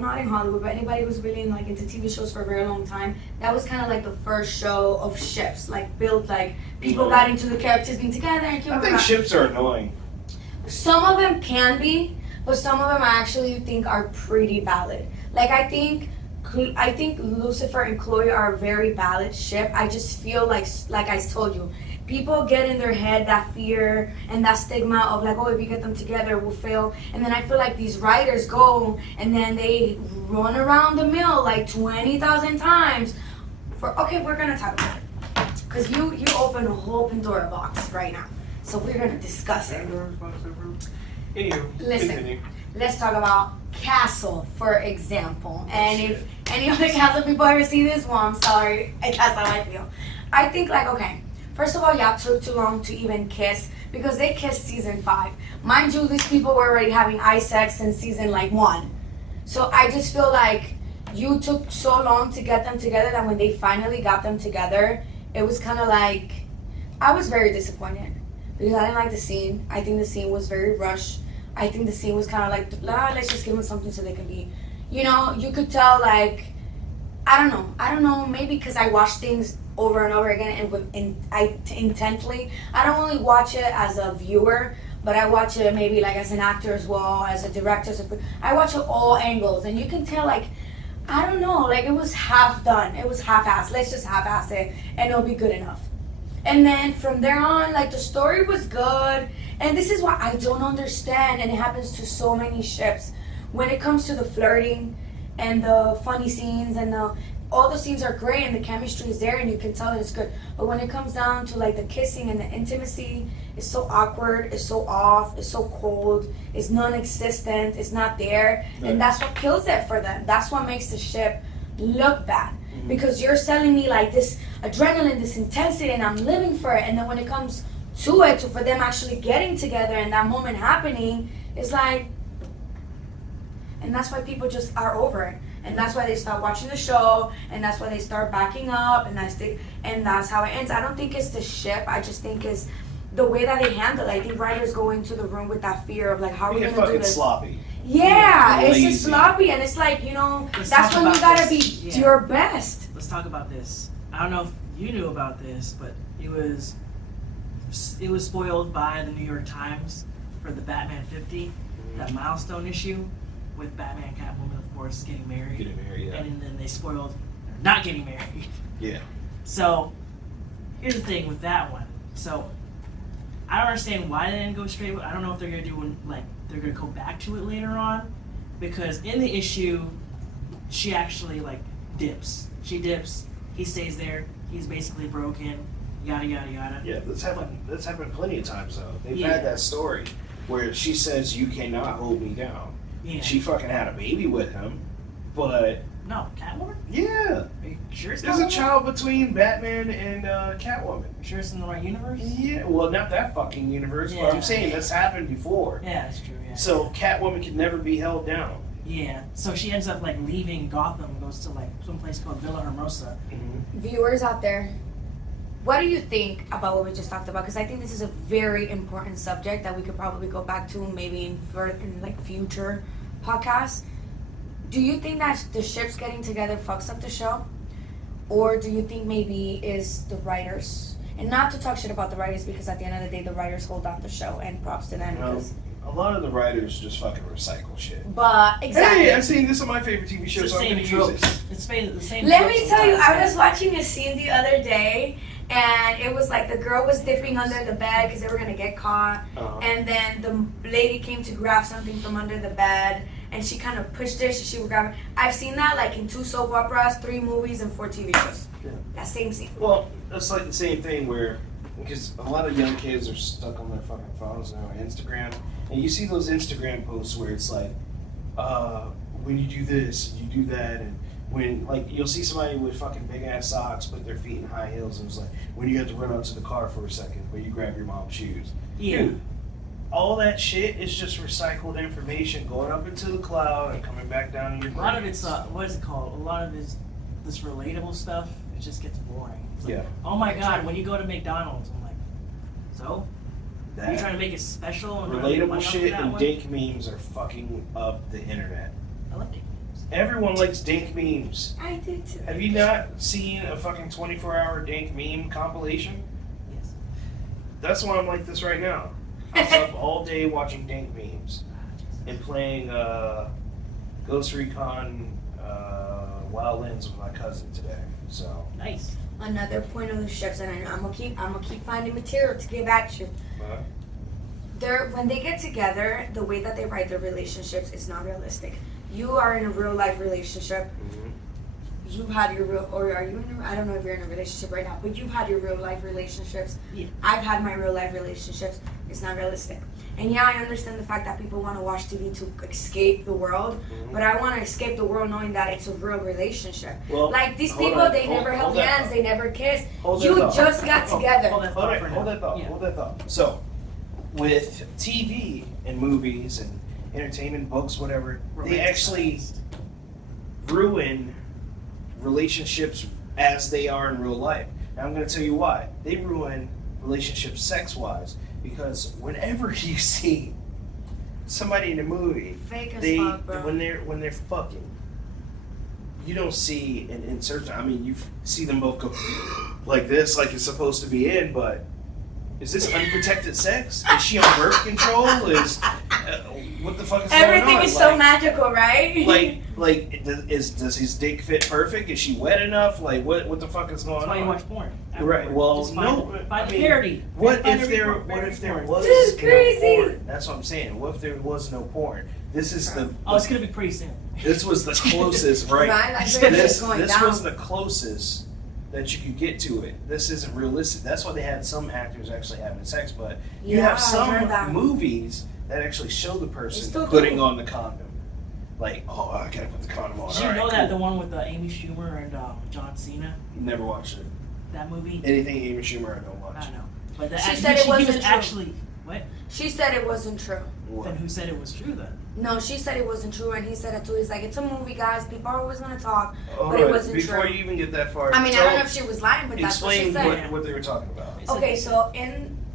not in Hollywood, but anybody who's really into TV shows for a very long time, that was kind of like the first show of ships, like built like people got into the characters being together. And I think ships are annoying. Some of them can be, but some of them I actually think are pretty valid. Like I think Lucifer and Chloe are a very valid ship. I just feel like I told you, people get in their head that fear and that stigma of like, oh, if you get them together, we'll fail. And then I feel like these writers go and then they run around the mill like 20,000 times. Okay, we're gonna talk about it because you open a whole Pandora box right now, so we're gonna discuss it. Listen, let's talk about Castle, for example. And if any other Castle people ever see this, well, I'm sorry. That's how I feel. I think, like, okay, first of all, y'all took too long to even kiss because they kissed season 5. Mind you, these people were already having eye sex since season, 1. So I just feel like you took so long to get them together that when they finally got them together, it was kind of like, I was very disappointed because I didn't like the scene. I think the scene was very rushed. I think the scene was kind of like, let's just give them something so they can be, you could tell, like, I don't know, maybe because I watch things over and over again and intently. I don't only watch it as a viewer, but I watch it maybe like as an actor as well, as a director. I watch it all angles, and you can tell, like, I don't know, like, it was half done. It was half-assed. Let's just half-ass it, and it'll be good enough. And then from there on, like, the story was good. And this is what I don't understand, and it happens to so many ships. When it comes to the flirting and the funny scenes and all the scenes are great and the chemistry is there and you can tell that it's good. But when it comes down to, like, the kissing and the intimacy, it's so awkward, it's so off, it's so cold, it's non-existent, it's not there. Right. And that's what kills it for them. That's what makes the ship look bad. Mm-hmm. Because you're selling me, like, this adrenaline, this intensity, and I'm living for it. And then when it comes to it, for them actually getting together and that moment happening, it's like, and that's why people just are over it, and that's why they start watching the show, and that's why they start backing up, and that's how it ends. I don't think it's the ship. I just think it's the way that they handle it. I think writers go into the room with that fear of, like, how are we gonna do this? Sloppy. Yeah, it's just sloppy, and it's like, that's when you gotta be your best. Let's talk about this. I don't know if you knew about this, but it was spoiled by the New York Times for the Batman 50, that milestone issue with Batman and Catwoman, of course, getting married. Yeah. And then they spoiled they're not getting married. Yeah. So, here's the thing with that one. So, I don't understand why they didn't go straight with, I don't know if they're going to do, like, they're going to go back to it later on, because in the issue, she actually, like, dips. She dips, he stays there, he's basically broken, yada yada yada. Yeah, that's happened plenty of times though. They've had that story where she says you cannot hold me down. Yeah. She fucking had a baby with him, but no, Catwoman? Yeah. Are you sure it's There's Catwoman? a child between Batman and Catwoman. You sure it's in the right universe? Yeah, well, not that fucking universe, but I'm saying that's happened before. Yeah, that's true. Yeah. So Catwoman can never be held down. Yeah. So she ends up, like, leaving Gotham and goes to, like, some place called Villa Hermosa. Mm-hmm. Viewers out there, what do you think about what we just talked about? Because I think this is a very important subject that we could probably go back to maybe in future podcasts. Do you think that the ships getting together fucks up the show? Or do you think maybe is the writers? And not to talk shit about the writers, because at the end of the day, the writers hold down the show, and props to them. Because a lot of the writers just fucking recycle shit. But exactly. Hey, I've seen this on my favorite TV show, so I'm going to use it. It's the same. Let me tell you, I was watching a scene the other day, and it was like the girl was dipping under the bed because they were gonna get caught, and then the lady came to grab something from under the bed, and she kind of pushed it. She would grab it. I've seen that like in 2 soap operas, 3 movies, and 4 TV shows. That same scene. Well, it's like the same thing where, because a lot of young kids are stuck on their fucking phones now, Instagram, and you see those Instagram posts where it's like, when you do this, you do that, and when, like, you'll see somebody with fucking big ass socks, put their feet in high heels, and it's like, when you have to run out to the car for a second, where you grab your mom's shoes. Yeah. Dude, all that shit is just recycled information going up into the cloud and coming back down in your brain. A lot of it's what is it called? A lot of this relatable stuff. It just gets boring. It's like, Yeah. oh my god, when you go to McDonald's, I'm like, so are you That trying to make it special? And make money relatable off of shit that and one? dink memes are fucking up the internet. I like dink memes. Everyone likes dink memes. I did too. Have you not seen a fucking 24-hour dink meme compilation? Yes. That's why I'm like this right now. I was up all day watching dink memes and playing Ghost Recon Wildlands with my cousin today. So, Nice. Another point of the ships, and I'm gonna keep finding material to give at you. When they get together, the way that they write their relationships is not realistic. You are in a real life relationship. You've had your real, or are you in I don't know if you're in a relationship right now, but you've had your real life relationships. Yeah. I've had my real life relationships. It's not realistic. And yeah, I understand the fact that people want to watch TV to escape the world, but I want to escape the world knowing that it's a real relationship. Well, like these hold people, on, they never held hold that hands, thought. they never kissed. Hold that You thought. just got together. Hold that thought for now. Hold that thought. Yeah. Hold that thought. So, with TV and movies and entertainment, books, whatever, they actually Romanticized. ruin relationships as they are in real life. Now I'm going to tell you why. They ruin relationships sex-wise because whenever you see somebody in a movie, Fake as they fuck, bro. when they're fucking, you don't see an insertion. I mean, you see them both go like this, like it's supposed to be in, but is this unprotected sex? Is she on birth control? What the fuck is going on? Everything is so magical, right? Does his dick fit perfect? Is she wet enough? Like, what the fuck is going That's why you on? watch porn. Right. Well, Just find no. Find I the mean, parody. What Find if every there? porn- What every if there porn. was This is no crazy. porn? That's what I'm saying. What if there was no porn? This is the. Oh, it's gonna be pretty soon. This was the closest, right? Right, like, it's This going this down. was the closest that you could get to it. This isn't realistic. That's why they had some actors actually having sex, but you Yeah, have I heard some that. movies that actually show the They person still putting do. on the condom. Like, oh, I gotta put the condom on. Did you All right, know that cool. the one with Amy Schumer and John Cena, Never watched it. that movie? Anything Amy Schumer, I don't watch. I don't know. But the, She said it he wasn't was true. actually what? She said it wasn't true. What? Then who said it was true then? No, she said it wasn't true, and he said it too. He's like, it's a movie, guys. People are always gonna talk, All but it right, wasn't before true. you even get that far, I mean, I don't know if she was lying, but that's what she explain said. what they were talking about. Okay, so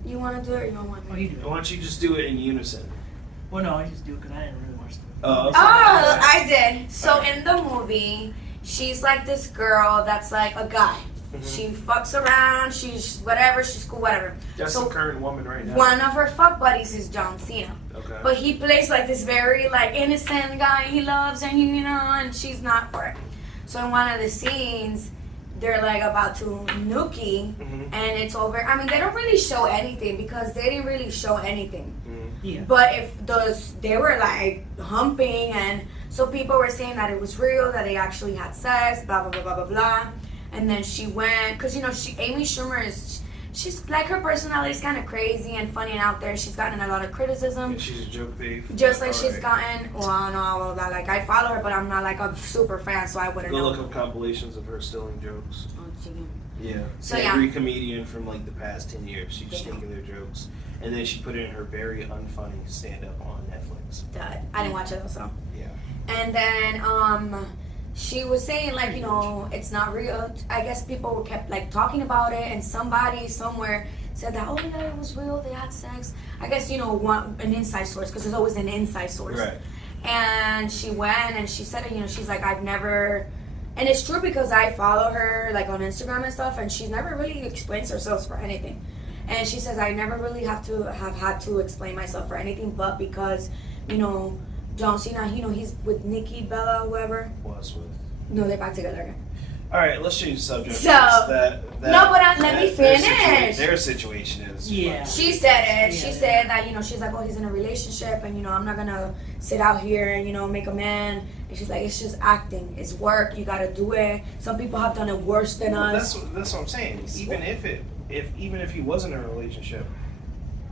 you want to do it or you don't want Oh, to? you do. Why don't you just do it in unison? Well, no, I just do it because I didn't really watch the movie. Oh, okay. Oh, I did. So in the movie, she's like this girl that's like a guy. She fucks around. She's whatever. She's cool. Whatever. That's so the current woman right now. one of her fuck buddies is John Cena. Okay. But he plays like this very like innocent guy he loves and and she's not for it. So in one of the scenes, they're like about to nookie Mhm. and it's over. I mean, they don't really show anything because they didn't really show anything. Yeah. But if they were like humping and so people were saying that it was real, that they actually had sex, blah blah blah blah blah blah. And then she went, because Amy Schumer she's like her personality is kind of crazy and funny and out there. She's gotten a lot of criticism. And she's a joke thief. Just like she's Alright. gotten, well, no, all of that. Like, I follow her, but I'm not like a super fan, so I wouldn't Go know. look up compilations of her stealing jokes. Oh, chicken. Yeah. So, Every comedian from like the past 10 years, she's Damn. taking their jokes. And then she put it in her very unfunny stand-up on Netflix. Dud. I didn't watch it, also. Yeah. And then, she was saying, like, it's not real. I guess people kept, like, talking about it, and somebody somewhere said that, oh, yeah, it was real, they had sex. I guess, an inside source, because there's always an inside source. Right. And she went, and she said it, she's like, I've never... And it's true because I follow her, like, on Instagram and stuff, and she's never really explains herself for anything. And she says, I never really have had to explain myself for anything, but because, John Cena, he's with Nikki Bella, whoever. Was with. No, they're back together again. All right, let's change the subject. So- no, but let me finish. Their situation is. Yeah. She said it. She Yeah. said that, she's like, oh, he's in a relationship, and, I'm not going to sit out here and, make a man. And she's like, it's just acting. It's work. You got to do it. Some people have done it worse than us. That's what I'm saying. Even if he wasn't in a relationship,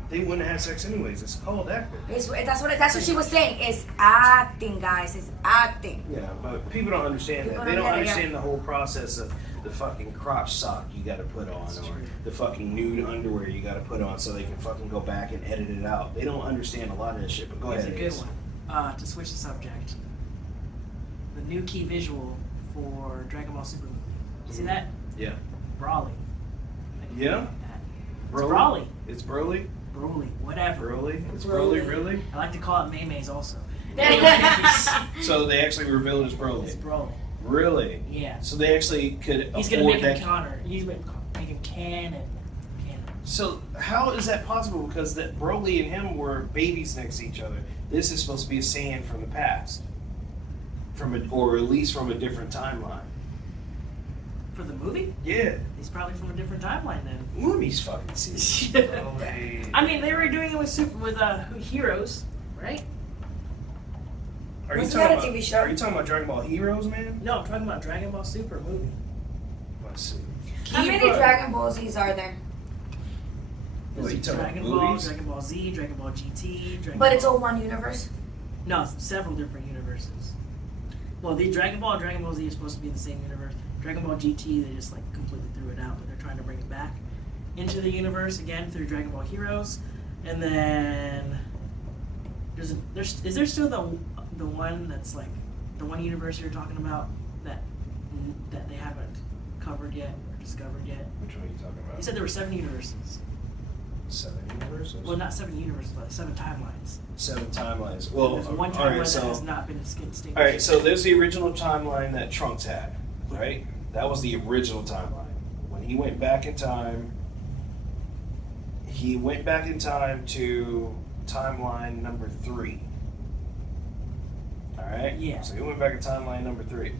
they wouldn't have sex anyways. It's called acting. That's what she was saying. It's acting, guys. It's acting. Yeah, but people don't understand People that. They don't don't get it, understand the whole process of the fucking crotch sock you got to put on, That's or true. the fucking nude underwear you got to put on, so they can fucking go back and edit it out. They don't understand a lot of that shit. But go Here's ahead. a good Ace. one. To switch the subject, the new key visual for Dragon Ball Super movie. See that? Yeah. Broly. Yeah? Like that. It's Broly? Broly. It's Broly. Broly. Whatever. Broly. It's Broly. Broly. Really? I like to call it Maymays also. So they actually revealed it's It's Broly. Broly. Really? Yeah. So they actually could He's gonna afford make that. him counter. He's gonna make him canon. So how is that possible? Because that Broly and him were babies next to each other. This is supposed to be a Saiyan from the past, or at least from a different timeline. For the movie? Yeah, He's probably from a different timeline then. movies fucking see. Broly. I mean, they were doing it with Heroes, right? Are you Wasn't talking that a about? TV show? Are you talking about Dragon Ball Heroes, man? No, I'm talking about Dragon Ball Super movie. Let's see. How many Dragon Ball Z's are there? What, you talking about Dragon Ball, movies? Dragon Ball Z, Dragon Ball GT, Dragon But it's Ball... all one universe. No, several different universes. Well, the Dragon Ball and Dragon Ball Z is supposed to be in the same universe. Dragon Ball GT, they just completely threw it out, but they're trying to bring it back into the universe again through Dragon Ball Heroes. And then is there still the one that's the one universe you're talking about that they haven't covered yet or discovered yet? Which one are you talking You about? said there were 7 universes. 7 universes. Well, not 7 universes, but 7 timelines. 7 timelines. Well, There's one all timeline right. So that has not been extinguished. all right. So there's the original timeline that Trunks had, right? That was the original timeline. When he went back in time, to timeline number 3. All right. Yeah. So he went back in timeline number 3,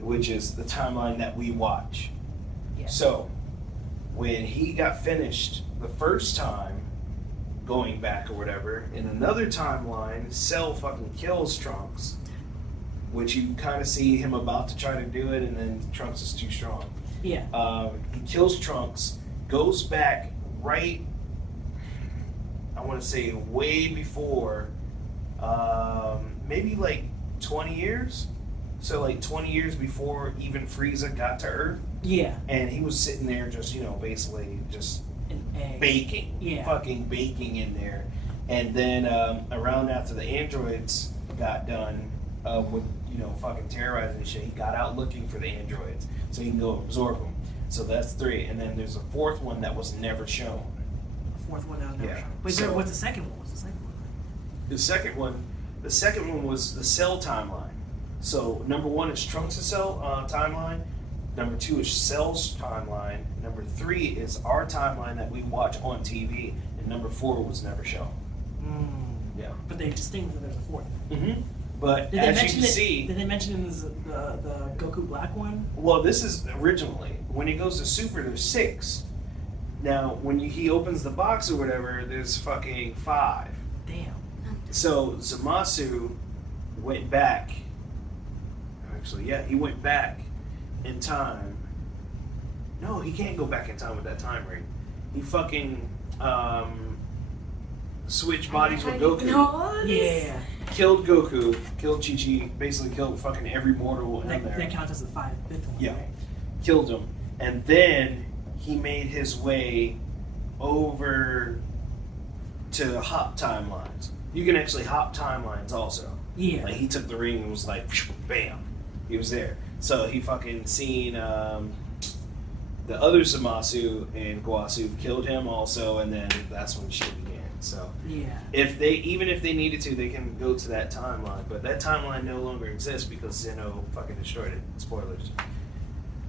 which is the timeline that we watch. Yeah. So when he got finished the first time going back or whatever, in another timeline, Cell fucking kills Trunks, which you kind of see him about to try to do it, and then Trunks is too strong. Yeah. He kills Trunks, goes back right, I want to say way before, maybe 20 years? So 20 years before even Frieza got to Earth. Yeah. And he was sitting there just, basically just An egg. baking. Yeah. Fucking baking in there. And then around after the androids got done with, fucking terrorizing shit, he got out looking for the androids so he can go absorb them. So that's 3. And then there's a 4th one that was never shown. The 4th one that was never Yeah. shown. Wait, So- what's the second one? What's the second one? The second one was the Cell timeline. So number 1 is Trunks' Cell timeline. Number 2 is Cell's timeline. Number 3 is our timeline that we watch on TV. And number 4 was never shown. Yeah. But they distinguished that there's a 4th. Mm-hmm. But Did they as you mention can it? see, Did they mention the Goku Black one? well, this is originally. When he goes to Super, there's 6. Now, when he opens the box or whatever, there's fucking 5. Damn. So Zamasu went back. Actually, yeah, he went back in time. No, he can't go back in time with that time ring. He fucking switched bodies with Goku. No, Yeah. Killed Goku, killed Chi-Chi, basically killed fucking every mortal in That, there. that counts as the 5th one. Yeah. Right? Killed him. And then he made his way over to hop timelines. You can actually hop timelines also. Yeah. Like he took the ring and was like, bam, he was there. So he fucking seen the other Zamasu and Guasu killed him also, and then that's when shit began. So Yeah. if they needed to, they can go to that timeline, but that timeline no longer exists because Zeno fucking destroyed it. Spoilers.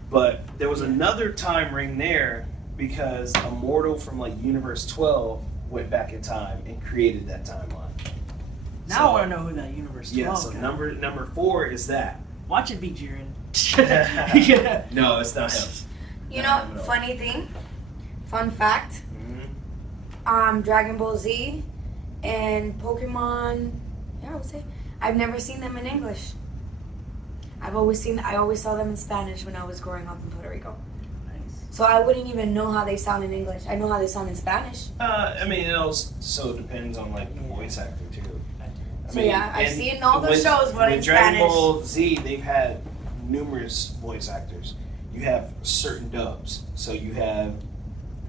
But there was another time ring there because a mortal from Universe 12 went back in time and created that timeline. Now I want to know who that Universe 12 Yeah, so guy. number 4 is that. Watch it be Jiren. Yeah. No, it's not him. You Not know, him at all. funny thing, fun fact, Mhm. Dragon Ball Z and Pokemon, yeah, I would say, I've never seen them in English. I always saw them in Spanish when I was growing up in Puerto Rico. Nice. So I wouldn't even know how they sound in English. I know how they sound in Spanish. I mean, it also depends on like the voice actor too. I So mean, yeah, I've and seen all the with- shows, but in with Dragon Spanish. Ball Z, they've had numerous voice actors. You have certain dubs. So you have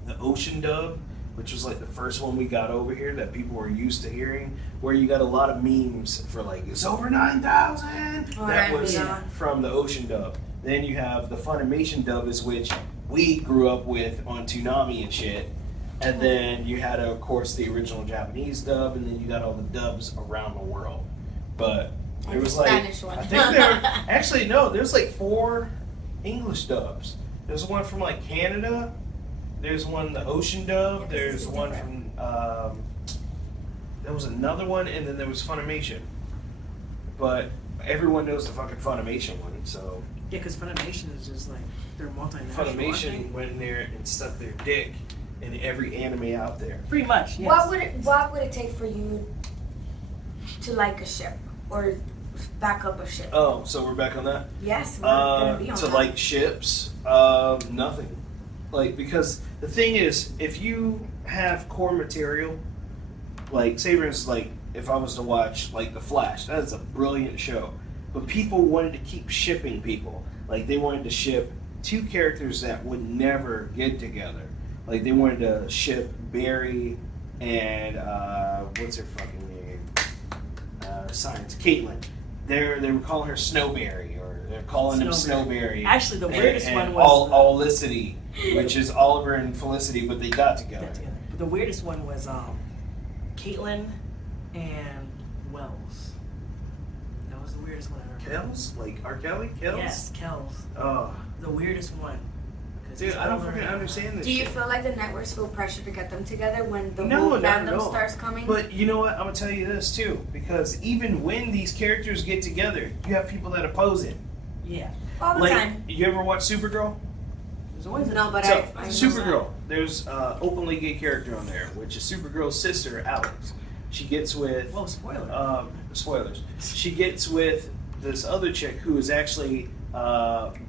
the Ocean dub, which was like the first one we got over here that people were used to hearing, where you got a lot of memes for like, it's over 9,000. Oh, That right, was yeah. from the Ocean dub. Then you have the Funimation dub, is which we grew up with on Toonami and shit. And then you had, of course, the original Japanese dub, and then you got all the dubs around the world. But there And was the like, Spanish one. I think there were, actually no, there's like 4 English dubs. There's one from like Canada. There's one, the Ocean dub. There's one from, there was another one, and then there was Funimation. But everyone knows the fucking Funimation one, so Yeah, because Funimation is just like, they're multinational. aren't Funimation went in there and stuck their dick in every anime out there. they? Pretty much, yes. What would it take for you to like a ship or back up a ship? Oh, so we're back on that? Yes, we're gonna be on To that. like ships, nothing. Like, because the thing is, if you have core material, like, say for instance, like, if I was to watch, like, The Flash, that is a brilliant show. But people wanted to keep shipping people. Like, they wanted to ship 2 characters that would never get together. Like, they wanted to ship Barry and, what's her fucking name? Science, Caitlin. They were calling her Snowberry, or they're calling him Snowberry. Actually, the weirdest and one was Olicity, which is Oliver and Felicity, but they got together. Got together. But the weirdest one was Caitlin and Wells. That was the weirdest one I ever heard. Kells? Like R. Kelly? Kells? Yes, Kells. Oh, The weirdest one. 'Cause dude, it's I don't older freaking and- understand this Do you shit. feel like the networks feel pressure to get them together when the No, whole not at fandom all. starts coming? But you know what? I'm gonna tell you this too, because even when these characters get together, you have people that oppose it. Yeah. all the Like, time. you ever watch Supergirl? There's always No, but So, I know Supergirl, there's openly gay character on there, which is Supergirl's sister, Alex. She gets with Well, spoiler. spoilers. She gets with this other chick who is actually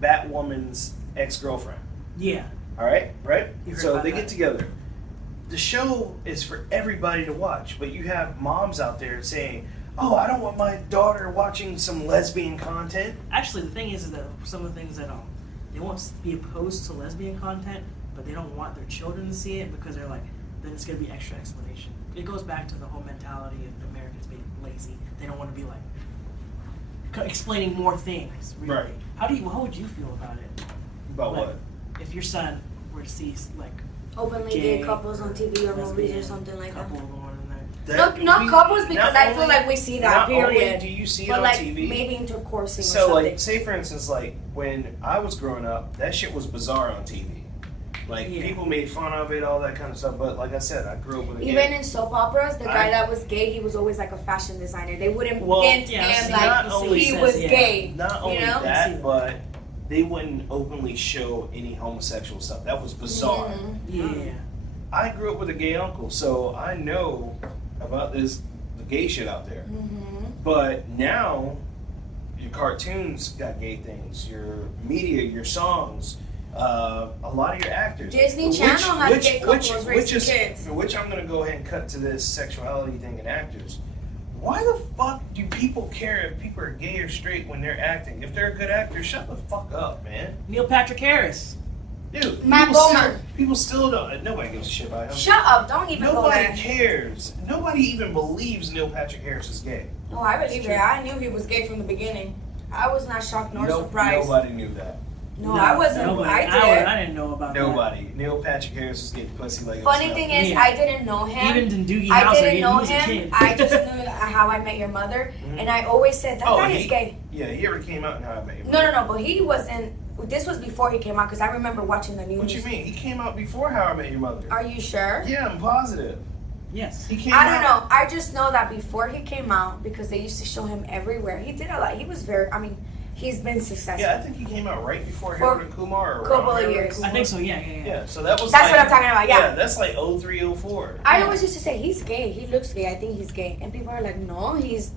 Batwoman's ex-girlfriend. Yeah. All right, right? You heard So about they that. get together. The show is for everybody to watch, but you have moms out there saying, "Oh, I don't want my daughter watching some lesbian content." Actually, the thing is that some of the things that they won't be opposed to lesbian content, but they don't want their children to see it because they're like, then it's going to be extra explanation. It goes back to the whole mentality of Americans being lazy. They don't want to be like explaining more things. Really. Right. How would you feel about it? About Like, what? If your son were to see like Openly gay, gay couples on TV or movies or lesbian something like that. couple going in there. Not couples, because not I feel only- like we see that, not period. Only do you see it But on like TV? maybe intercoursing or So, something. like, say for instance, like when I was growing up, that shit was bizarre on TV. Like, Yeah. people made fun of it, all that kind of stuff. But like I said, I grew up with a Even gay. in soap operas, the guy that was gay, he was always like a fashion designer. They wouldn't Well, hint yeah, him see, like not only he says, was yeah. gay. Not only you know? that, but they wouldn't openly show any homosexual stuff. That was bizarre. Mhm. Yeah. I grew up with a gay uncle, so I know about the gay shit out there. Mhm. But now, your cartoons got gay things. Your media, your songs, a lot of your actors. Disney Channel has gay couples raising kids. Which I'm gonna go ahead and cut to this sexuality thing in actors. Why the fuck do people care if people are gay or straight when they're acting? If they're a good actor, shut the fuck up, man. Neil Patrick Harris. Dude, Matt people still, Bomer. people still don't. Nobody gives a shit about him. Shut up! Don't even go Nobody there. cares. Nobody even believes Neil Patrick Harris is gay. No, I believe it. I knew he was gay from the beginning. I was not shocked nor surprised. Nobody knew that. No, I wasn't. Nobody. I did. I didn't know about Nobody. Neil Patrick Harris was getting pussy like Funny himself. thing is, Yeah. I didn't know that. him. Even in Doogie I Howser, didn't he know was a him. kid. I just knew How I Met Your Mother, Mhm. and I always said that guy is gay. Yeah, he ever came out in How I Met Your No, Mother. no, no. But he wasn't. This was before he came out because I remember watching the news. What you mean? He came out before How I Met Your Mother. Are you sure? Yeah, I'm positive. Yes. He came I don't out. know. I just know that before he came out, because they used to show him everywhere. He did a lot. He was very. I mean, he's been successful. Yeah, I think he came out right before For Harold and Kumar. Or couple around of Harold years. and Kumar. I think so. Yeah. Yeah, so that was. That's like, what I'm talking about. Yeah. that's like 03, 04. I always used to say he's gay. He looks gay. I think he's gay, and people are like, no, he is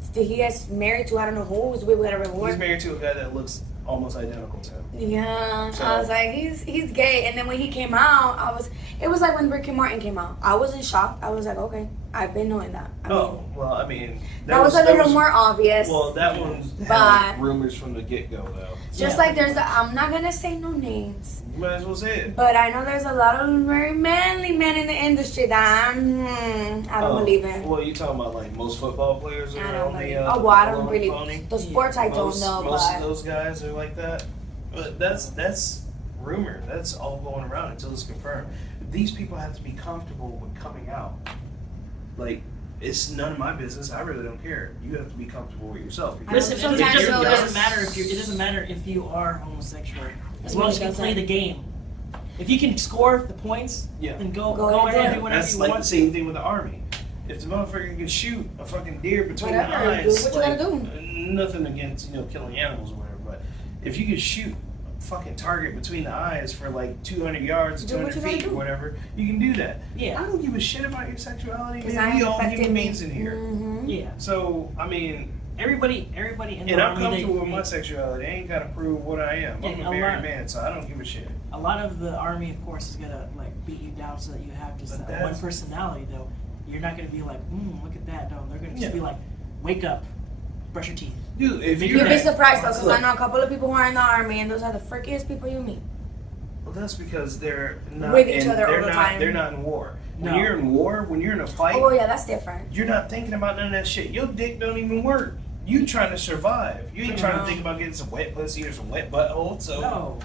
married to I don't know who, who's with whatever. He's married to a guy that looks almost identical to him. Yeah, So- I was like, he's gay. And then when he came out, it was like when Ricky Martin came out. I was in shock. I was like, okay, I've been knowing that. I mean, That was a little more obvious. Well, that one had But- like, rumors from the get-go, though. Just like I'm not gonna say no names, You might as well say it. but I know there's a lot of very manly men in the industry that I don't believe in. Well, you talking about like most football players are I don't only. believe. Oh, well, I don't baloney really. pony? The sports I don't Most know, of but those guys are like that. But that's rumor. That's all going around until it's confirmed. These people have to be comfortable with coming out. Like, it's none of my business. I really don't care. You have to be comfortable with yourself. Because Listen, Sometimes it it doesn't is. matter if it doesn't matter if you are homosexual, as It long as you really can play doesn't. the game. If you can score the points, Yeah. then go Go ahead ahead. and do whatever That's you like want. the same thing with the army. If the motherfucker can shoot a fucking deer between Whatever, the do eyes, what you like, gotta do. Nothing against killing animals or whatever, but if you can shoot a fucking target between the eyes for like 200 yards, Do what 200 you gotta feet, or do. whatever, you can do that. Yeah. I don't give a shit about your sexuality. because Man. I We am all affected human me. beings in here. Mhm. Yeah. So I mean, Everybody in the and I'm army, comfortable with my sexuality. I ain't gotta prove what I am. I'm Yeah, a a married lot. man, so I don't give a shit. a lot of the army, of course, is gonna like beat you down so that you have just But that one that's- personality. Though you're not gonna be like, look at that. No, they're gonna just Yeah. be like, wake up, brush your teeth. Dude, if You'd you're You'd be surprised though, because I Look, know a couple of people who are in the army, and those are the freakiest people you meet. Well, that's because they're not With each in, other all they're the not, time. They're not in war. When No. you're in war, when you're in a fight, Oh yeah, that's different. you're not thinking about none of that shit. Your dick don't even work. You trying to survive. You ain't trying to think about getting some wet pussy or some wet butthole. So No.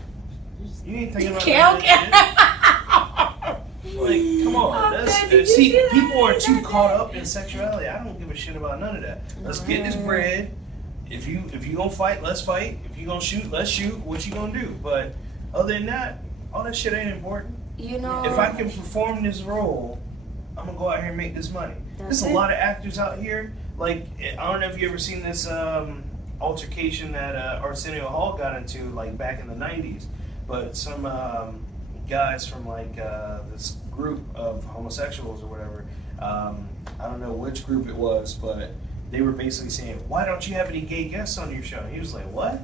you ain't thinking about Okay, none of okay. that shit. Like, come on. Oh, That's, man, did you see, see that? people are too That caught day? up in sexuality. I don't give a shit about none of that. Let's get this bread. If you gonna fight, let's fight. If you gonna shoot, let's shoot. What you gonna do? But other than that, all that shit ain't important. You know. If I can perform this role, I'm gonna go out here and make this money. That's There's a it. lot of actors out here. Like, I don't know if you ever seen this altercation that Arsenio Hall got into, like back in the '90s. But some guys from like this group of homosexuals or whatever. I don't know which group it was, but they were basically saying, "Why don't you have any gay guests on your show?" And he was like, "What?"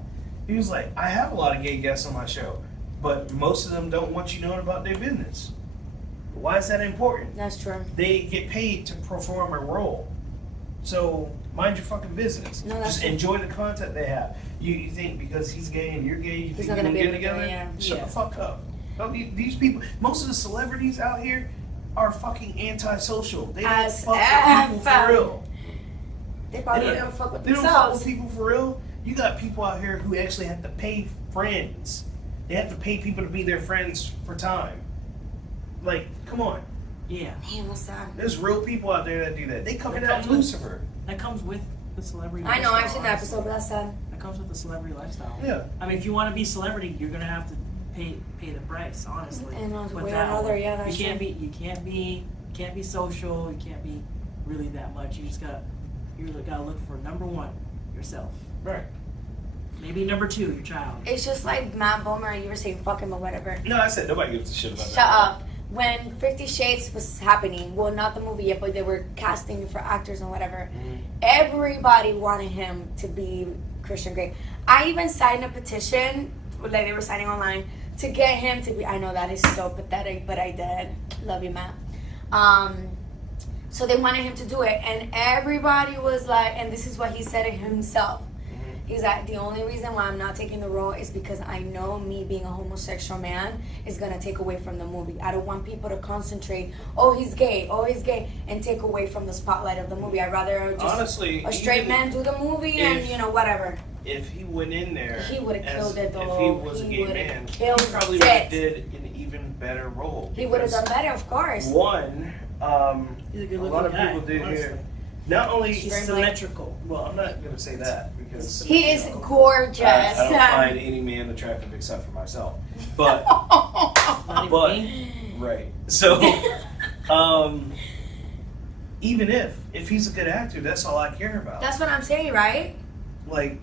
He was like, "I have a lot of gay guests on my show, but most of them don't want you knowing about their business. Why is that important? That's true. They get paid to perform a role. So mind your fucking business. No, that's Just true. enjoy the content they have. You think because he's gay and you're gay, you think not you're gonna gonna be get able to, together? yeah. Shut Yeah. the fuck up. These people, most of the celebrities out here are fucking antisocial. They don't As fuck with people F. for real. They probably They don't fuck with They don't fuck themselves. with people for real. You got people out here who actually have to pay friends. They have to pay people to be their friends for time. Like, come on. Yeah. Damn, what's that? There's real people out there that do that. They covered That out comes with- Lucifer. That comes with the celebrity. I know, I've lifestyle, seen that honestly. episode, but that's sad. That comes with the celebrity lifestyle. Yeah. I mean, if you want to be celebrity, you're gonna have to pay the price, honestly. And one With way or that another, one. yeah, that's you can't true. be social. You can't be really that much. You gotta look for number one, yourself. Right. Maybe number two, your child. It's just like Matt Bomer, you were saying fuck him or whatever. No, I said nobody gives a shit about Shut that. up. When 50 Shades was happening, well, not the movie yet, but they were casting for actors and whatever, everybody wanted him to be Christian Grey. I even signed a petition, like they were signing online, to get him to be. I know that is so pathetic, but I did. Love you, Matt. So they wanted him to do it, and everybody was like, and this is what he said it himself. He's like, the only reason why I'm not taking the role is because I know me being a homosexual man is gonna take away from the movie. I don't want people to concentrate, oh he's gay, and take away from the spotlight of the movie. I'd rather just Honestly, a straight even man do the movie and whatever. If he went in there, He would've as- killed it, though. If he was He a gay would've man, killed he probably it. would've did an even better role. He would have because done better, of course. One, He's a good a looking lot of guy, people did honestly. here. Not only He's Very symmetrical. well, I'm not gonna say that because He is you know, gorgeous. I don't find any man attractive except for myself. But Not even But- me. right, so even if he's a good actor, that's all I care about. That's what I'm saying, right? Like,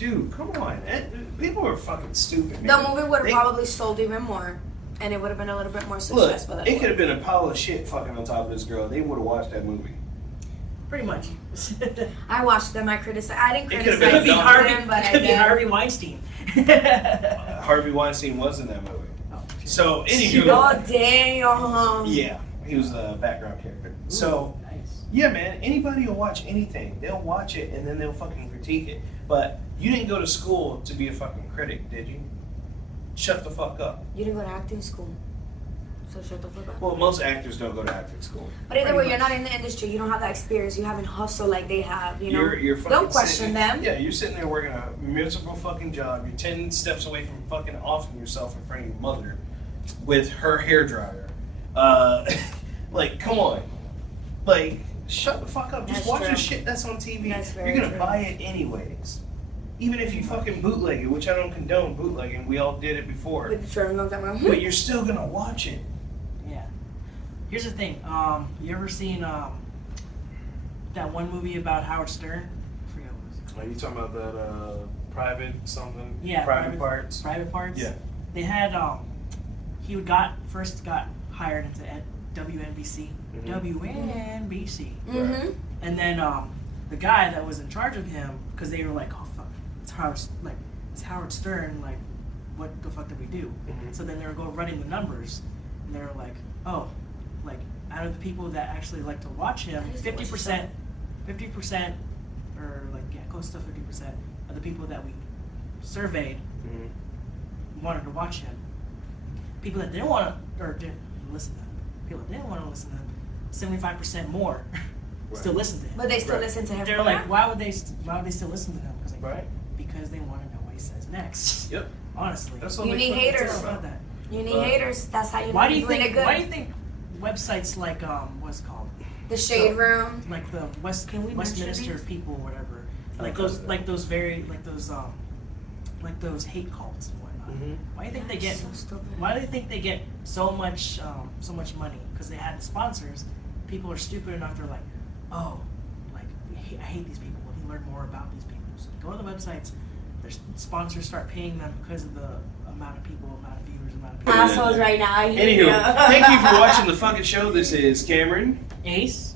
Dude, come on. People are fucking stupid, The man. movie would have They- probably sold even more, and it would have been a little bit more Look, successful. than it could have was. been a pile of shit fucking on top of this girl. They would have watched that movie. Pretty much. I watched them. I criticized. I didn't It could've criticize been It could be dumb. Harvey. them, but I Could be did. Harvey Weinstein. Harvey Weinstein was in that movie. Oh, shit. So, anywho. Oh damn! Yeah, he was a background character. So, Ooh, nice. yeah, man, anybody will watch anything. They'll watch it and then they'll fucking critique it. But you didn't go to school to be a fucking critic, did you? Shut the fuck up. You didn't go to acting school, so shut the fuck up. Well, most actors don't go to acting school. But either way, pretty you're much. not in the industry. You don't have that experience. You haven't hustled like they have. You know. You're fucking Don't question sitting- them. Yeah, you're sitting there working a miserable fucking job. You're 10 steps away from fucking offing yourself in front of your mother with her hairdryer. Like, come on. Like, shut the fuck up. Just That's watch true. the shit that's on TV. That's very You're gonna true. buy it anyways. Even if you fucking bootleg it, which I don't condone bootlegging. We all did it before. With the trailer long time ago. But you're still gonna watch it. Yeah. Here's the thing. You ever seen that one movie about Howard Stern? I forget what it was. Are you talking about that private something? Yeah, Private parts? Private Parts. Yeah. They had he first got hired into WNBC. Mhm. WNBC. Mm-hmm. And then the guy that was in charge of him, because they were like, oh fuck, it's Howard Stern, like, what the fuck did we do? Mhm. So then they were going running the numbers, and they were like, oh, like out of the people that actually like to watch him, I used to watch 50%, or like yeah, close to 50% of the people that we surveyed Mhm. wanted to watch him. People that didn't want to, or didn't listen to him, people that didn't want to listen to him, 75% more still listen to him. But they still Right. listen to him. They're like, why would they still listen to him? Right? Because they want to know what he says next. Yep. Honestly, That's what You they need fucking haters. care It's about about. that. You need haters. That's how you know Why do you're you doing think? it good. Why do you think websites like what's it called? The Shade Room. Like the Westminster people, or whatever. Like Okay. those hate cults and whatnot. Mhm. Why do you think they get? So stupid. Why do you think they get so much money? Because they had the sponsors. People are stupid enough. They're like, oh, like I hate these people. Let me learn more about these people. So they go to the websites. Their sponsors start paying them because of the amount of people, amount of viewers, amount of people. Assholes right now. I hear Anywho, ya. thank you for watching the fucking show. This is Cameron. Ace.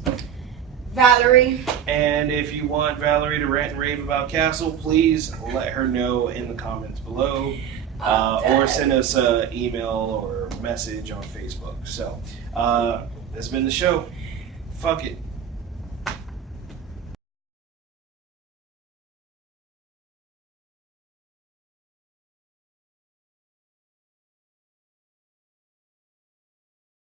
Valerie. And if you want Valerie to rant and rave about Castle, please let her know in the comments below. Or send us an email or message on Facebook. So, that's been the show. Fuck it.